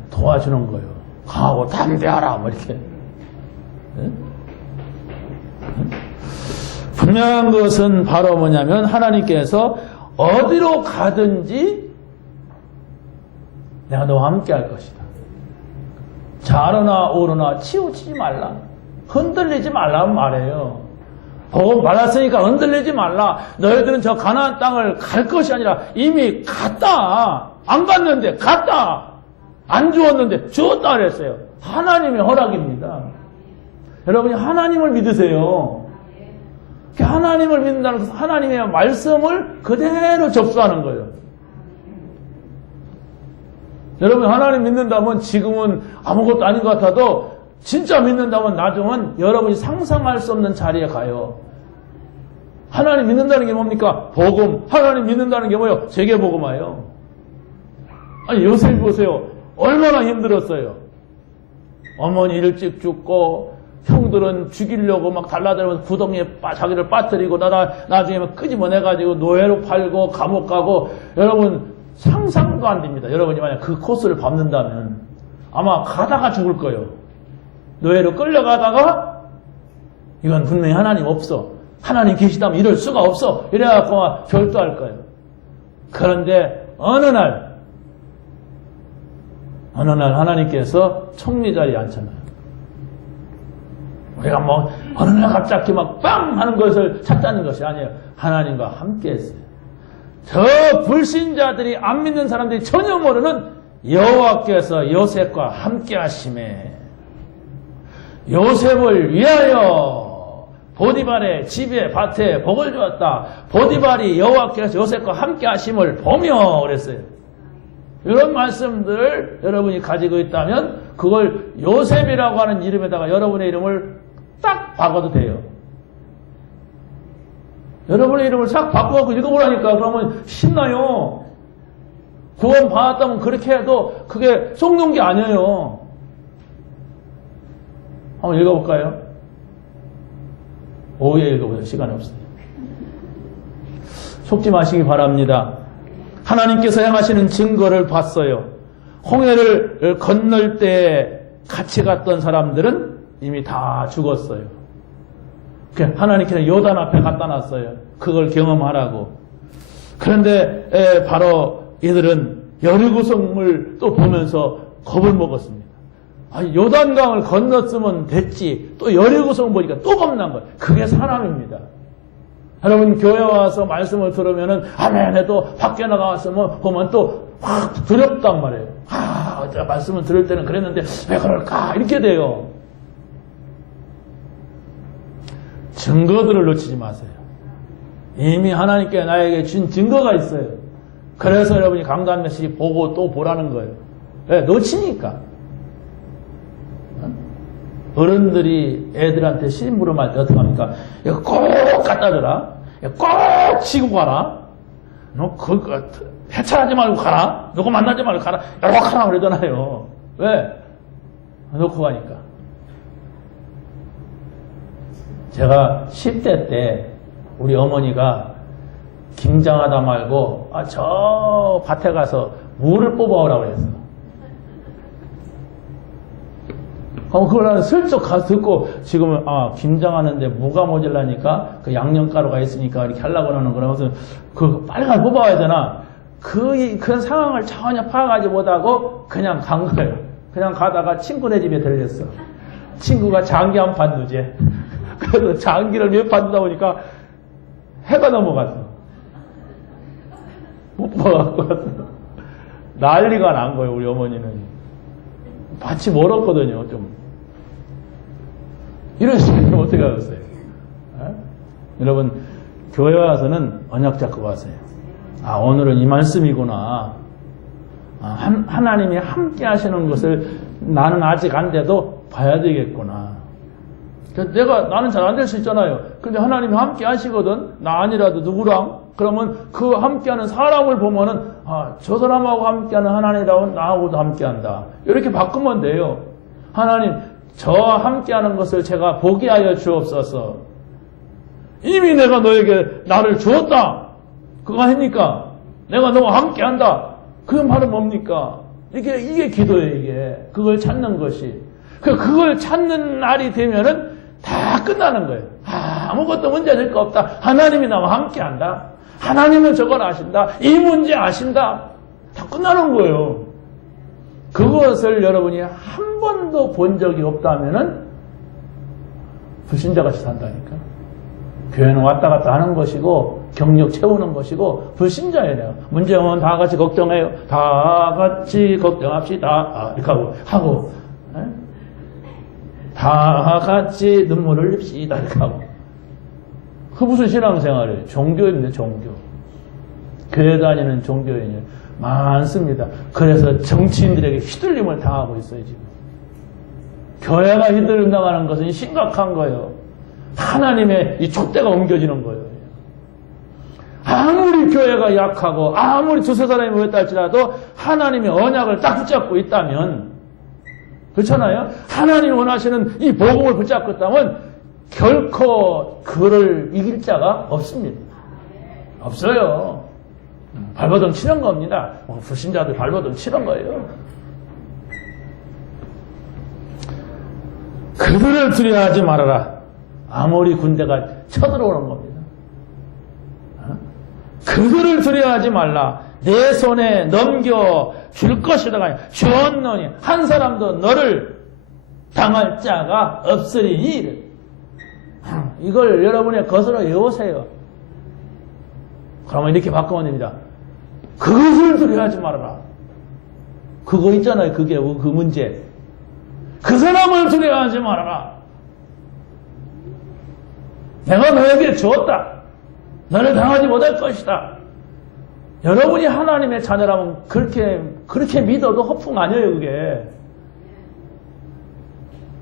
도와주는 거예요. 강하고 담대하라 뭐 이렇게. 분명한 것은 바로 뭐냐면 하나님께서 어디로 가든지 내가 너와 함께 할 것이다. 좌로나 우로나 치우치지 말라. 흔들리지 말라는 말이에요. 복음 받았으니까 흔들리지 말라. 너희들은 저 가나안 땅을 갈 것이 아니라 이미 갔다. 안 갔는데 갔다. 안 주었는데 주었다 그랬어요. 하나님의 허락입니다. 여러분이 하나님을 믿으세요. 하나님을 믿는다는 것은 하나님의 말씀을 그대로 접수하는 거예요. 여러분 하나님 믿는다면 지금은 아무것도 아닌 것 같아도 진짜 믿는다면 나중은 여러분이 상상할 수 없는 자리에 가요. 하나님 믿는다는 게 뭡니까? 복음. 하나님 믿는다는 게 뭐예요? 세계복음화예요. 아니 요셉 보세요. 얼마나 힘들었어요. 어머니 일찍 죽고 형들은 죽이려고 막 달라들면서 구덩이에 자기를 빠뜨리고 나중에 막 끄집어내가지고 노예로 팔고 감옥 가고 여러분 상상도 안 됩니다. 여러분이 만약 그 코스를 밟는다면 아마 가다가 죽을 거예요. 노예로 끌려가다가 이건 분명히 하나님 없어. 하나님 계시다면 이럴 수가 없어. 이래갖고 막 결도할 거예요. 그런데 어느 날 하나님께서 총리 자리에 앉혀놔요. 우리가 뭐 어느 날 갑자기 막 빵 하는 것을 찾자는 것이 아니에요. 하나님과 함께 했어요. 저 불신자들이 안 믿는 사람들이 전혀 모르는 여호와께서 요셉과 함께 하심에 요셉을 위하여 보디발의 집에 밭에 복을 주었다. 보디발이 여호와께서 요셉과 함께 하심을 보며 그랬어요. 이런 말씀들을 여러분이 가지고 있다면 그걸 요셉이라고 하는 이름에다가 여러분의 이름을 딱 바꿔도 돼요. 여러분의 이름을 싹 바꿔갖고 읽어보라니까. 그러면 신나요. 구원 받았다면 그렇게 해도 그게 속는 게 아니에요. 한번 읽어볼까요? 오후에 읽어보세요. 시간이 없어요. 속지 마시기 바랍니다. 하나님께서 행하시는 증거를 봤어요. 홍해를 건널 때 같이 갔던 사람들은 이미 다 죽었어요. 하나님께서 요단 앞에 갖다 놨어요. 그걸 경험하라고. 그런데 바로 이들은 여리고성을 또 보면서 겁을 먹었습니다. 아니, 요단강을 건넜으면 됐지. 또 여리고성 보니까 또 겁난 거예요. 그게 사람입니다. 여러분 교회 와서 말씀을 들으면은 아멘 해도 밖에 나가서 보면 또 확 두렵단 말이에요. 제가 말씀을 들을 때는 그랬는데 왜 그럴까? 이렇게 돼요. 증거들을 놓치지 마세요. 이미 하나님께 나에게 준 증거가 있어요. 그래서 여러분이 강단 메시지 보고 또 보라는 거예요. 왜? 놓치니까. 어른들이 애들한테 심부름할 때 어떻게 합니까? 이거 꼭 갖다 줘라. 꼭 지고 가라. 너 그거 해찰하지 말고 가라. 누구 만나지 말고 가라. 이렇게 하라 그러잖아요. 왜? 놓고 가니까. 제가 10대 때 우리 어머니가 김장하다 말고 저 밭에 가서 물을 뽑아오라고 그랬어. 그걸 슬쩍 가서 듣고 지금은 김장하는데 무가 모자라니까 그 양념가루가 있으니까 이렇게 하려고 하는 거라면서 그 빨리 가서 뽑아와야 되나. 그 상황을 전혀 파악하지 못하고 그냥 간 거예요. 그냥 가다가 친구네 집에 들렸어. 친구가 장기 한 판 누제. 그래서 장기를 몇 판 두다 보니까 해가 넘어갔어. 못 봐갖고 왔어. 난리가 난 거예요, 우리 어머니는. 밭이 멀었거든요, 좀. 이런 식이면 어떻게 하겠어요? 여러분, 교회 와서는 언약 잡고 가세요. 아, 오늘은 이 말씀이구나. 하나님이 함께 하시는 것을 나는 아직 안 돼도 봐야 되겠구나. 나는 잘 안 될 수 있잖아요. 근데 하나님이 함께 하시거든. 나 아니라도 누구랑. 그러면 그 함께하는 사람을 보면은 저 사람하고 함께하는 하나님이라면 나하고도 함께한다. 이렇게 바꾸면 돼요. 하나님, 저와 함께하는 것을 제가 보게 하여 주옵소서. 이미 내가 너에게 나를 주었다. 그거 아닙니까? 내가 너와 함께한다. 그 말은 뭡니까? 이게 기도예요, 이게. 그걸 찾는 것이. 그걸 찾는 날이 되면은 다 끝나는 거예요. 아무것도 문제될 거 없다. 하나님이 나와 함께한다. 하나님은 저걸 아신다. 이 문제 아신다. 다 끝나는 거예요. 그것을 여러분이 한 번도 본 적이 없다면은 불신자같이 산다니까. 교회는 왔다 갔다 하는 것이고 경력 채우는 것이고 불신자예요. 문제 오면 다 같이 걱정해요. 다 같이 걱정합시다. 이렇게 하고 다 같이 눈물을 흘립시다. 이렇게 하고. 그 무슨 신앙생활이에요? 종교입니다. 종교. 교회 다니는 종교인이 많습니다. 그래서 정치인들에게 휘둘림을 당하고 있어요. 지금. 교회가 휘둘림 당하는 것은 심각한 거예요. 하나님의 이 촛대가 옮겨지는 거예요. 아무리 교회가 약하고 아무리 두세 사람이 모였다 할지라도 하나님의 언약을 딱 붙잡고 있다면, 그렇잖아요? 하나님이 원하시는 이 복음을 붙잡고 있다면 결코 그를 이길 자가 없습니다. 없어요. 발버둥 치는 겁니다. 불신자들 발버둥 치는 거예요. 그들을 두려워하지 말아라. 아모리 군대가 쳐들어오는 겁니다. 그들을 두려워하지 말라. 내 손에 넘겨 줄 것이다. 주었노니 한 사람도 너를 당할 자가 없으리니. 이걸 여러분의 것으로 외우세요. 그러면 이렇게 바꾸면 됩니다. 그것을 두려워하지 말아라. 그거 있잖아요. 그게 그 문제. 그 사람을 두려워하지 말아라. 내가 너에게 주었다. 너를 당하지 못할 것이다. 여러분이 하나님의 자녀라면 그렇게 믿어도 허풍 아니에요, 그게.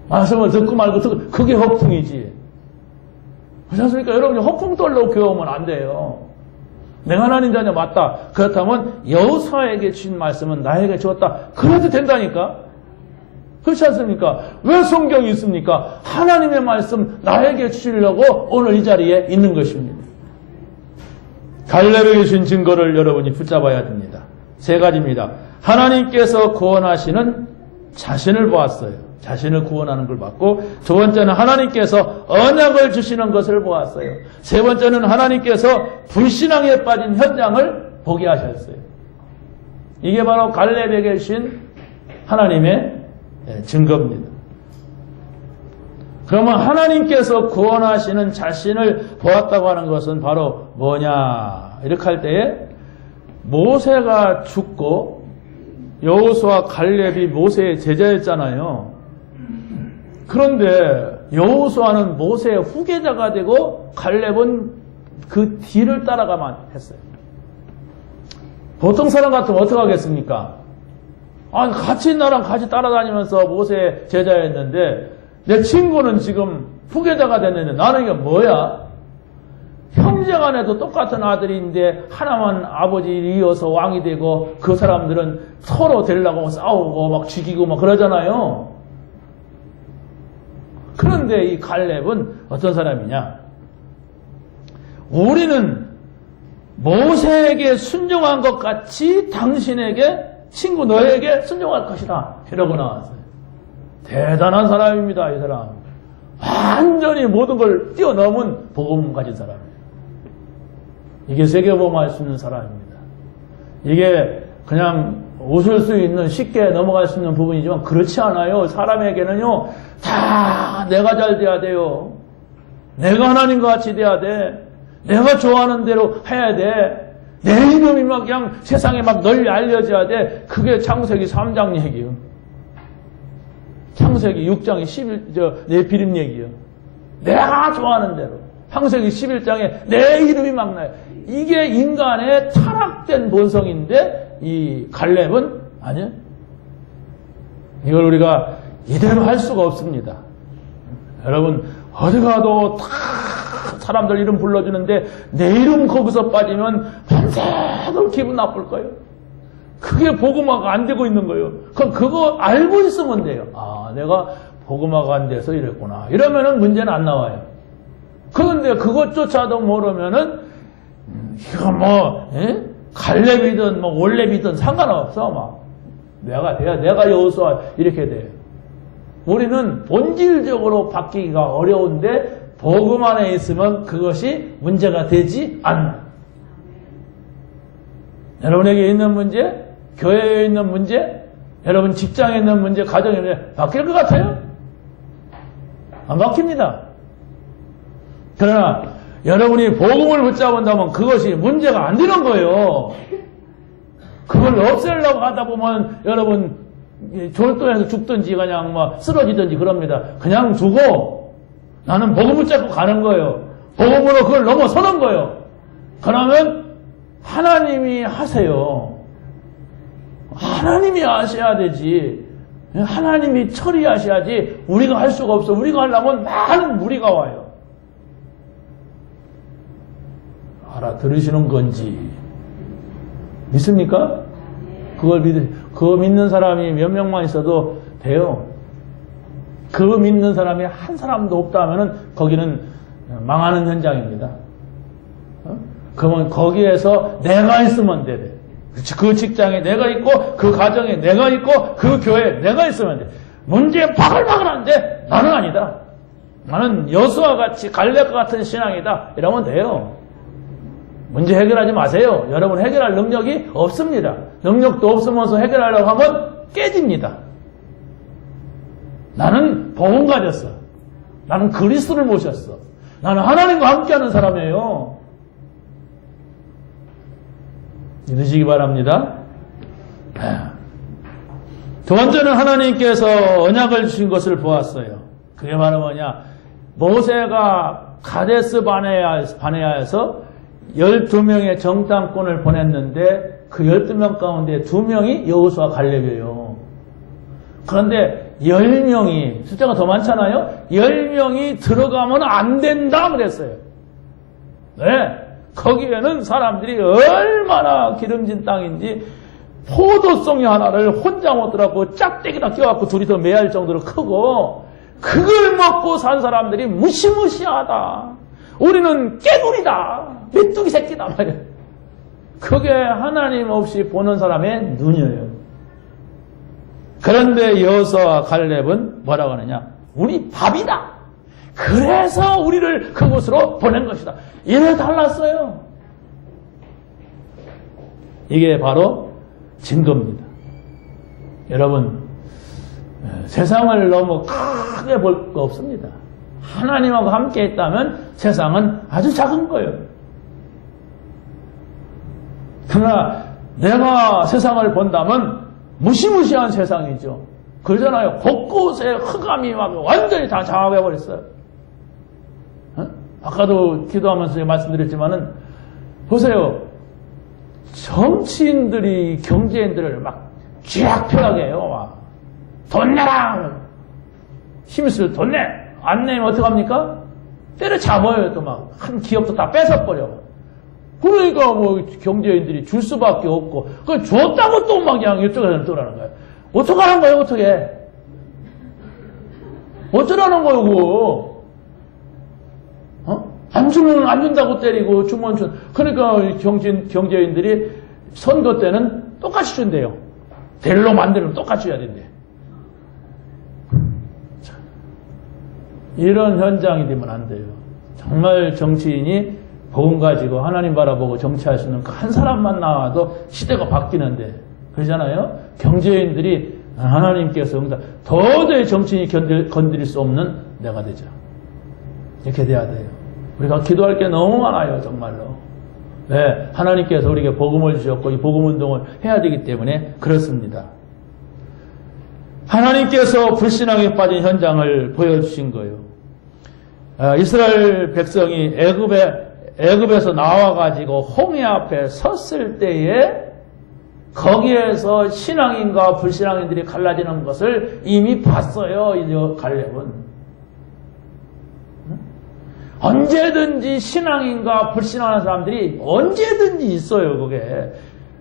말씀을 듣고 말고 듣고, 그게 허풍이지. 그렇지 않습니까? 여러분이 허풍떨로 교회 오면 안 돼요. 내가 하나님 자녀 맞다. 그렇다면 여호수아에게 주신 말씀은 나에게 주었다. 그래도 된다니까. 그렇지 않습니까? 왜 성경이 있습니까? 하나님의 말씀 나에게 주시려고 오늘 이 자리에 있는 것입니다. 갈렙에게 주신 증거를 여러분이 붙잡아야 됩니다. 세 가지입니다. 하나님께서 구원하시는 자신을 보았어요. 자신을 구원하는 걸 봤고, 두 번째는 하나님께서 언약을 주시는 것을 보았어요. 세 번째는 하나님께서 불신앙에 빠진 현장을 보게 하셨어요. 이게 바로 갈렙에게 주신 하나님의 증거입니다. 그러면 하나님께서 구원하시는 자신을 보았다고 하는 것은 바로 뭐냐? 이렇게 할 때에 모세가 죽고 여호수아 갈렙이 모세의 제자였잖아요. 그런데 여호수아는 모세의 후계자가 되고 갈렙은 그 뒤를 따라가만 했어요. 보통 사람 같으면 어떻게 하겠습니까? 같이 나랑 같이 따라다니면서 모세의 제자였는데 내 친구는 지금 후계자가 됐는데 나는 이게 뭐야? 형제간에도 똑같은 아들인데 하나만 아버지를 이어서 왕이 되고 그 사람들은 서로 되려고 싸우고 막 죽이고 막 그러잖아요. 그런데 이 갈렙은 어떤 사람이냐? 우리는 모세에게 순종한 것 같이 당신에게 친구 너에게 순종할 것이다. 이러고 나왔어요. 대단한 사람입니다. 이 사람. 완전히 모든 걸 뛰어넘은 복음 가진 사람이에요. 이게 세계복음할 수 있는 사람입니다. 이게 그냥 웃을 수 있는 쉽게 넘어갈 수 있는 부분이지만 그렇지 않아요. 사람에게는요. 다 내가 잘 돼야 돼요. 내가 하나님과 같이 돼야 돼. 내가 좋아하는 대로 해야 돼. 내 이름이 막 그냥 세상에 막 널리 알려져야 돼. 그게 창세기 3장 얘기예요. 창세기 6장에 11, 내 비림 얘기요. 내가 좋아하는 대로. 창세기 11장에 내 이름이 막 나요. 이게 인간의 타락된 본성인데, 이 갈렙은, 아니요. 이걸 우리가 이대로 할 수가 없습니다. 여러분, 어디 가도 다 사람들 이름 불러주는데, 내 이름 거기서 빠지면 밤새도록 기분 나쁠 거예요. 그게 복음화가 안 되고 있는 거예요. 그럼 그거 알고 있으면 돼요. 아, 내가 복음화가 안 돼서 이랬구나. 이러면은 문제는 안 나와요. 그런데 그것조차도 모르면은, 이거 뭐, 갈렙이든 뭐 올렙이든 상관없어. 막. 내가 돼야, 내가 여호수아 이렇게 돼요. 우리는 본질적으로 바뀌기가 어려운데, 복음 안에 있으면 그것이 문제가 되지 않나. 여러분에게 있는 문제, 교회에 있는 문제, 여러분 직장에 있는 문제, 가정에 있는 문제, 바뀔 것 같아요? 안 바뀝니다. 그러나 여러분이 복음을 붙잡은다면 그것이 문제가 안 되는 거예요. 그걸 없애려고 하다 보면 여러분 졸도에서 죽든지 그냥 뭐 쓰러지든지 그럽니다. 그냥 두고 나는 복음 붙잡고 가는 거예요. 복음으로 그걸 넘어서는 거예요. 그러면 하나님이 하세요. 하나님이 하셔야 되지. 하나님이 처리하셔야지. 우리가 할 수가 없어. 우리가 하려면 많은 무리가 와요. 알아들으시는 건지 믿습니까? 그거 믿는 사람이 몇 명만 있어도 돼요. 그거 믿는 사람이 한 사람도 없다 하면은 거기는 망하는 현장입니다. 그러면 거기에서 내가 있으면 돼. 그 직장에 내가 있고, 그 가정에 내가 있고, 그 교회에 내가 있으면 돼. 문제 바글바글한데 나는 아니다. 나는 여수와 같이 갈렙과 같은 신앙이다. 이러면 돼요. 문제 해결하지 마세요. 여러분 해결할 능력이 없습니다. 능력도 없으면서 해결하려고 하면 깨집니다. 나는 복음 가졌어. 나는 그리스도를 모셨어. 나는 하나님과 함께하는 사람이에요. 믿으시기 바랍니다. 두 번째는 하나님께서 언약을 주신 것을 보았어요. 그게 바로 뭐냐? 모세가 가데스 바네아에서 12명의 정탐꾼을 보냈는데 그 12명 가운데 2명이 여호수아 갈렙이에요. 그런데 10명이, 숫자가 더 많잖아요? 10명이 들어가면 안 된다 그랬어요. 네. 거기에는 사람들이 얼마나 기름진 땅인지 포도송이 하나를 혼자 먹더라고 짝대기나 껴갖고 둘이서 매할 정도로 크고 그걸 먹고 산 사람들이 무시무시하다. 우리는 깨구리다. 메뚜기 새끼다 말이야. 그게 하나님 없이 보는 사람의 눈이에요. 그런데 여호수아와 갈렙은 뭐라고 하느냐? 우리 밥이다. 그래서 우리를 그곳으로 보낸 것이다. 이래 달랐어요. 이게 바로 증거입니다. 여러분, 세상을 너무 크게 볼 거 없습니다. 하나님하고 함께 있다면 세상은 아주 작은 거예요. 그러나 내가 세상을 본다면 무시무시한 세상이죠. 그러잖아요. 곳곳에 흑암이 막 완전히 다 장악해버렸어요. 아까도 기도하면서 말씀드렸지만은 보세요. 정치인들이 경제인들을 막 쥐약펴하게 해요. 막. 돈 내라! 힘있을 돈 내! 안 내면 어떡합니까? 때려잡아요. 또 막. 한 기업도 다 뺏어버려. 그러니까 뭐 경제인들이 줄 수밖에 없고, 그걸 줬다고 또 막 그냥 이쪽에서 떠라는 거예요. 어떡하는 거예요, 어떻게? 어쩌라는 거예요, 그거? 안 주면 안 준다고 때리고, 주면 준. 그러니까 경제인들이 선거 때는 똑같이 준대요. 델로 만들면 똑같이 줘야 된대. 이런 현장이 되면 안 돼요. 정말 정치인이 복음 가지고 하나님 바라보고 정치할 수 있는 그 한 사람만 나와도 시대가 바뀌는데, 그러잖아요? 경제인들이 하나님께서 도저히 정치인이 건드릴 수 없는 내가 되죠. 이렇게 돼야 돼요. 우리가 기도할 게 너무 많아요, 정말로. 네, 하나님께서 우리에게 복음을 주셨고 이 복음 운동을 해야 되기 때문에 그렇습니다. 하나님께서 불신앙에 빠진 현장을 보여주신 거예요. 이스라엘 백성이 애굽에서 나와가지고 홍해 앞에 섰을 때에 거기에서 신앙인과 불신앙인들이 갈라지는 것을 이미 봤어요. 이 갈렙은. 언제든지 신앙인과 불신앙하는 사람들이 언제든지 있어요. 그게.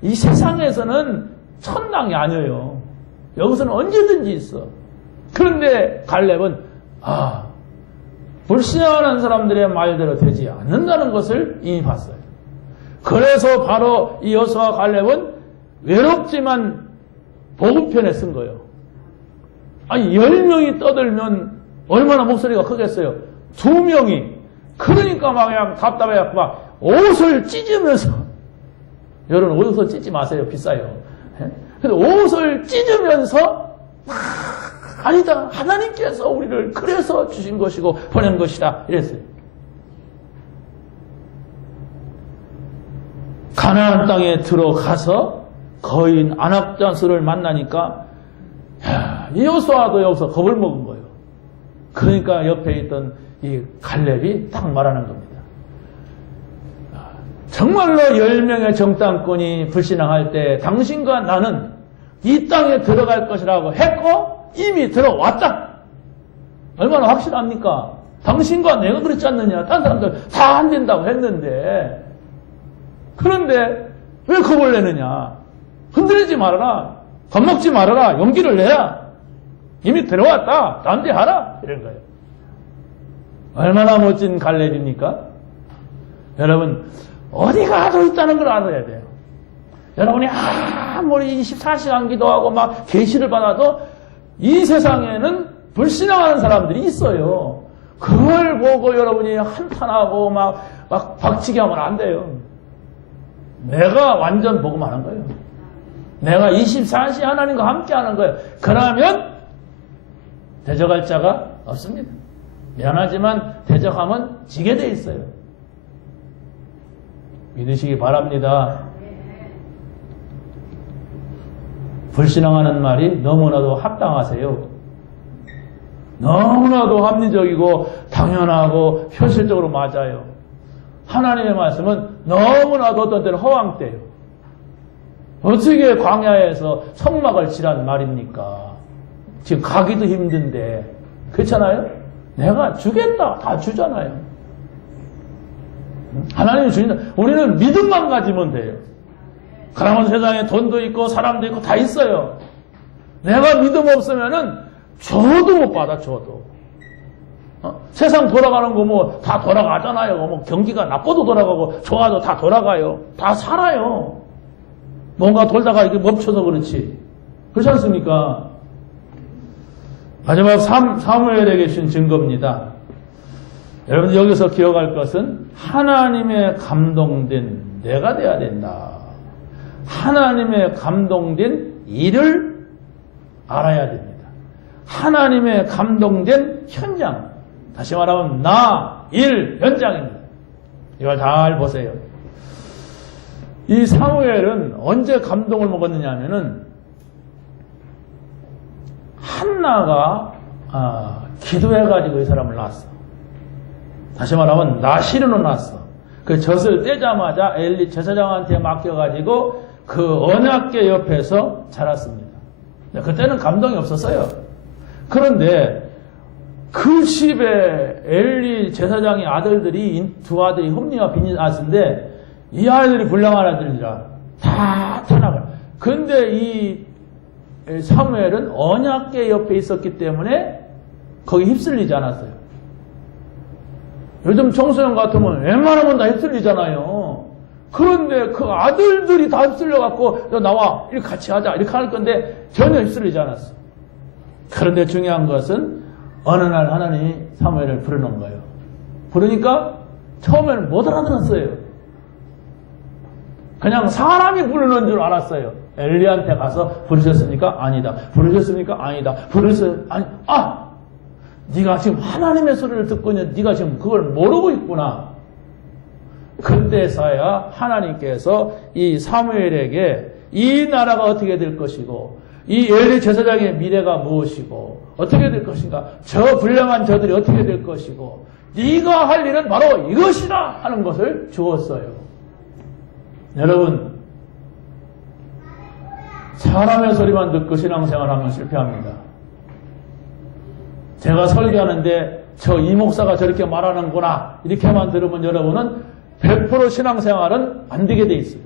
이 세상에서는 천당이 아니에요. 여기서는 언제든지 있어. 그런데 갈렙은 불신앙하는 사람들의 말대로 되지 않는다는 것을 이미 봤어요. 그래서 바로 이 여호수아와 갈렙은 외롭지만 복음편에 쓴 거예요. 아니 10명이 떠들면 얼마나 목소리가 크겠어요. 2명이 그러니까 막 그냥 답답해갖고 막 옷을 찢으면서 여러분 옷을 찢지 마세요. 비싸요. 근데 옷을 찢으면서 아니다. 하나님께서 우리를 그래서 주신 것이고 보낸 것이다. 이랬어요. 가나안 땅에 들어가서 거인 안악잔수를 만나니까 이 여호수아도 여기서 겁을 먹은 거예요. 그러니까 옆에 있던 이 갈렙이 딱 말하는 겁니다. 정말로 10명의 정탐꾼이 불신앙할 때 당신과 나는 이 땅에 들어갈 것이라고 했고 이미 들어왔다. 얼마나 확실합니까? 당신과 내가 그렇지 않느냐. 다른 사람들 다 안 된다고 했는데 그런데 왜 겁을 내느냐. 흔들리지 말아라. 겁먹지 말아라. 용기를 내라. 이미 들어왔다. 담대하라. 이런 거예요. 얼마나 멋진 갈렙입니까? 여러분 어디 가도 있다는 걸 알아야 돼요. 여러분이 아무리 24시간 기도하고 막 계시를 받아도 이 세상에는 불신앙하는 사람들이 있어요. 그걸 보고 여러분이 한탄하고 막 박치기 하면 안 돼요. 내가 완전 복음하는 거예요. 내가 24시 하나님과 함께 하는 거예요. 그러면 대적할 자가 없습니다. 미안하지만 대적하면 지게 돼 있어요. 믿으시기 바랍니다. 불신앙하는 말이 너무나도 합당하세요. 너무나도 합리적이고 당연하고 현실적으로 맞아요. 하나님의 말씀은 너무나도 어떤 때는 허황돼요. 어떻게 광야에서 성막을 지란 말입니까? 지금 가기도 힘든데 그렇잖아요? 내가 주겠다 다 주잖아요. 하나님이 주신다. 우리는 믿음만 가지면 돼요. 그러면 세상에 돈도 있고 사람도 있고 다 있어요. 내가 믿음 없으면은 줘도 못 받아. 줘도. 세상 돌아가는 거 뭐 다 돌아가잖아요. 뭐 경기가 나빠도 돌아가고 좋아도 다 돌아가요. 다 살아요. 뭔가 돌다가 이렇게 멈춰서 그렇지. 그렇지 않습니까? 마지막 사무엘에게 주신 증거입니다. 여러분 여기서 기억할 것은 하나님의 감동된 내가 돼야 된다. 하나님의 감동된 일을 알아야 됩니다. 하나님의 감동된 현장. 다시 말하면 일 현장입니다. 이걸 잘 보세요. 이 사무엘은 언제 감동을 먹었느냐 하면은 한나가 기도해가지고 이 사람을 낳았어. 다시 말하면 나시르로 낳았어. 그 젖을 떼자마자 엘리 제사장한테 맡겨가지고 그 언약궤 옆에서 자랐습니다. 그때는 감동이 없었어요. 그런데 그 집에 엘리 제사장의 아들들이 두 아들이 홈니와 비니아스인데 이 아이들이 불량한 아들이라 다 타나가. 근데 이 사무엘은 언약궤 옆에 있었기 때문에 거기 휩쓸리지 않았어요. 요즘 청소년 같으면 웬만하면 다 휩쓸리잖아요. 그런데 그 아들들이 다 휩쓸려갖고 나와 이렇게 같이 하자 이렇게 할 건데 전혀 휩쓸리지 않았어. 그런데 중요한 것은 어느 날 하나님이 사무엘을 부르는 거예요. 부르니까 처음에는 못 알아들었어요. 그냥 사람이 부르는 줄 알았어요. 엘리한테 가서 부르셨습니까? 아니다. 부르셨습니까? 아니다. 아니, 네가 지금 하나님의 소리를 듣고 있는데 네가 지금 그걸 모르고 있구나. 그때서야 하나님께서 이 사무엘에게 이 나라가 어떻게 될 것이고 이 엘리 제사장의 미래가 무엇이고 어떻게 될 것인가, 저 불량한 저들이 어떻게 될 것이고, 네가 할 일은 바로 이것이다 하는 것을 주었어요. 여러분, 사람의 소리만 듣고 신앙생활하면 실패합니다. 제가 설교하는데 저 이 목사가 저렇게 말하는구나 이렇게만 들으면 여러분은 100% 신앙생활은 안 되게 돼 있어요.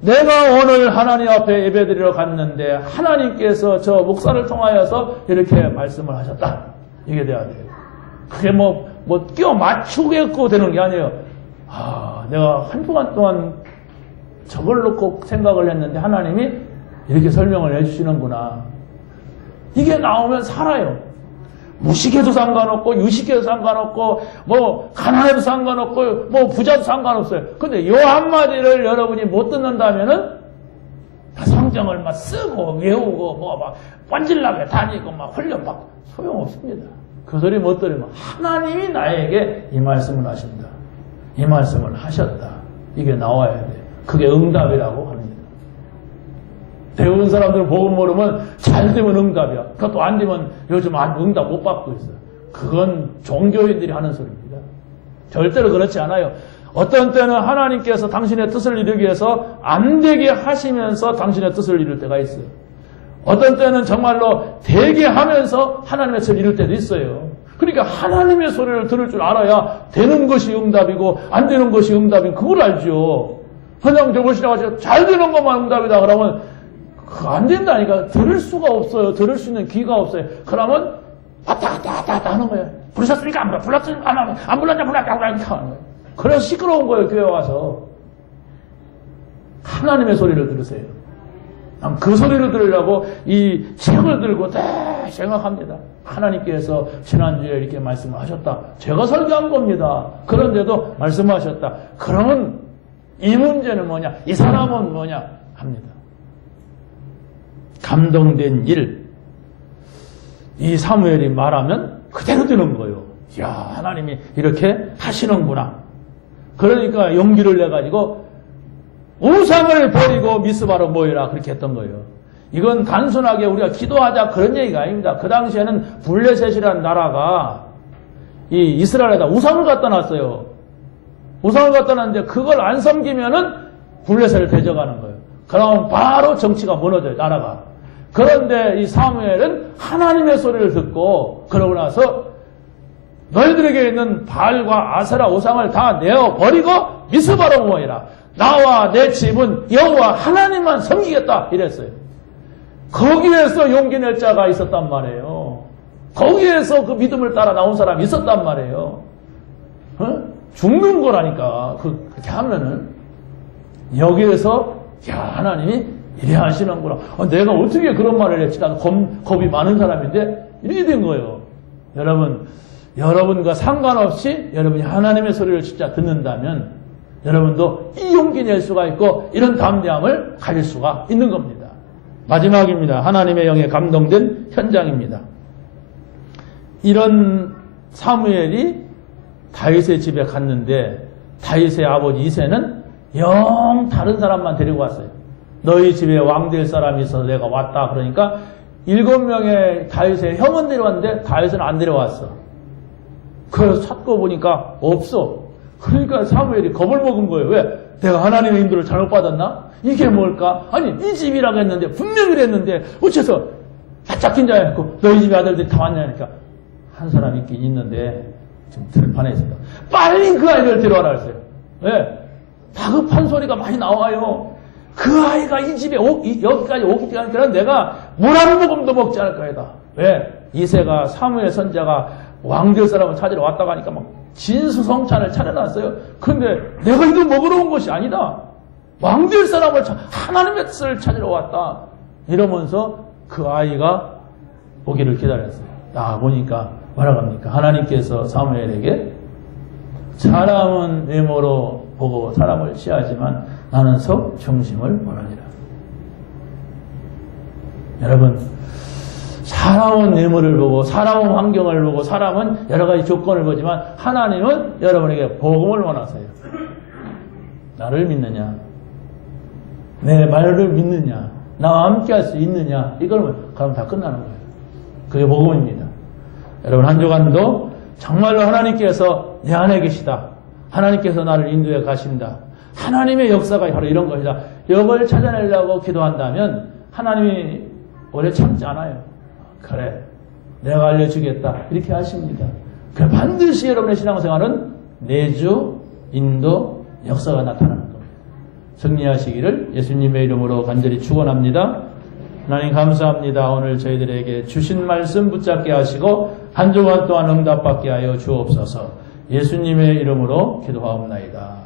내가 오늘 하나님 앞에 예배드리러 갔는데 하나님께서 저 목사를 통하여서 이렇게 말씀을 하셨다. 이게 돼야 돼요. 그게 뭐 끼워 맞추겠고 되는 게 아니에요. 내가 한 주간 동안 저걸 놓고 생각을 했는데 하나님이 이렇게 설명을 해주시는구나. 이게 나오면 살아요. 무식해도 상관없고 유식해도 상관없고 뭐 가난해도 상관없고 뭐 부자도 상관없어요. 근데 요 한마디를 여러분이 못 듣는다면은 성경을 막 쓰고 외우고 뭐 막 뻔질나게 다니고 막 훈련 받고 소용없습니다. 그 소리 못 들으면 하나님이 나에게 이 말씀을 하신다. 이 말씀을 하셨다. 이게 나와야 돼. 그게 응답이라고 합니다. 배운 사람들은 복음 모르면 잘 되면 응답이야. 그것도 안 되면 요즘 응답 못 받고 있어요. 그건 종교인들이 하는 소리입니다. 절대로 그렇지 않아요. 어떤 때는 하나님께서 당신의 뜻을 이루기 위해서 안 되게 하시면서 당신의 뜻을 이룰 때가 있어요. 어떤 때는 정말로 되게 하면서 하나님의 뜻을 이룰 때도 있어요. 그러니까 하나님의 소리를 들을 줄 알아야 되는 것이 응답이고 안 되는 것이 응답인 그걸 알죠. 그냥 저보시라고 잘 되는 것만 응답이다 그러면 안 된다니까. 들을 수가 없어요. 들을 수 있는 귀가 없어요. 그러면 왔다 갔다 하는 거예요. 부르셨으니까 안 불러. 불렀으니까 안 불렀냐 불렀냐 하는 거예요. 그래서 시끄러운 거예요. 교회 와서. 하나님의 소리를 들으세요. 그 소리를 들으려고 이 책을 들고 생각합니다. 하나님께서 지난주에 이렇게 말씀을 하셨다. 제가 설교한 겁니다. 그런데도 말씀하셨다. 그러면 이 문제는 뭐냐? 이 사람은 뭐냐? 합니다. 감동된 일. 이 사무엘이 말하면 그대로 되는 거예요. 이야, 하나님이 이렇게 하시는구나. 그러니까 용기를 내가지고 우상을 버리고 미스바로 모이라 그렇게 했던 거예요. 이건 단순하게 우리가 기도하자 그런 얘기가 아닙니다. 그 당시에는 블레셋이라는 나라가 이 이스라엘에다 우상을 갖다 놨어요. 우상을 갖다 놨는데 그걸 안 섬기면은 블레셋을 대적하는 거예요. 그러면 바로 정치가 무너져요, 나라가. 그런데 이 사무엘은 하나님의 소리를 듣고 그러고 나서 너희들에게 있는 바알과 아세라 우상을 다 내어버리고 미스바로 모이라. 나와 내 집은 여호와 하나님만 섬기겠다 이랬어요. 거기에서 용기 낼 자가 있었단 말이에요. 거기에서 그 믿음을 따라 나온 사람이 있었단 말이에요. 죽는 거라니까. 그렇게 하면은 여기에서 하나님이 이래 하시는구나. 내가 어떻게 그런 말을 했지? 나도 겁이 많은 사람인데 이렇게 된 거예요. 여러분과 상관없이 여러분이 하나님의 소리를 진짜 듣는다면 여러분도 이 용기 낼 수가 있고 이런 담대함을 가질 수가 있는 겁니다. 마지막입니다. 하나님의 영에 감동된 현장입니다. 이런 사무엘이 다윗의 집에 갔는데 다윗의 아버지 이새는 영 다른 사람만 데리고 왔어요. 너희 집에 왕 될 사람이 있어서 내가 왔다. 그러니까 7명의 다윗의 형은 데려왔는데 다윗은 안 데려왔어. 그래서 찾고 보니까 없어. 그러니까 사무엘이 겁을 먹은 거예요. 왜? 내가 하나님의 인도를 잘못 받았나? 이게 뭘까? 아니 이 집이라고 했는데 분명히 그랬는데 어째서 바짝 낀 자였고 너희 집의 아들들이 다 왔냐니까 한 사람 있긴 있는데 지금 들판에 있습니다. 빨리 그 아이를 데려와라 했어요. 왜? 다급한 소리가 많이 나와요. 그 아이가 이 집에 여기까지 오기 전까지는 내가 물 한 모금도 먹지 않을 거이다. 왜? 이새가 사무엘 선자가 왕될 사람을 찾으러 왔다고 하니까 막 진수성찬을 차려놨어요. 그런데 내가 이거 먹으러 온 것이 아니다. 왕될 사람을 하나님의 뜻을 찾으러 왔다. 이러면서 그 아이가 오기를 기다렸어요. 보니까 뭐라고 합니까? 하나님께서 사무엘에게 사람은 외모로 보고 사람을 취하지만 나는 속 중심을 원하니라. 여러분, 사람은 외모를 보고 사람은 환경을 보고 사람은 여러 가지 조건을 보지만 하나님은 여러분에게 복음을 원하세요. 나를 믿느냐? 내 말을 믿느냐? 나와 함께 할 수 있느냐? 이걸 그러면 다 끝나는 거예요. 그게 복음입니다. 여러분, 한 주간도 정말로 하나님께서 내 안에 계시다. 하나님께서 나를 인도해 가신다. 하나님의 역사가 바로 이런 것이다. 이걸 찾아내려고 기도한다면 하나님이 오래 참지 않아요. 그래, 내가 알려주겠다. 이렇게 하십니다. 그 반드시 여러분의 신앙생활은 내주, 인도, 역사가 나타나는 겁니다. 승리하시기를 예수님의 이름으로 간절히 축원합니다. 하나님 감사합니다. 오늘 저희들에게 주신 말씀 붙잡게 하시고 한 주간 동안 응답받게 하여 주옵소서. 예수님의 이름으로 기도하옵나이다.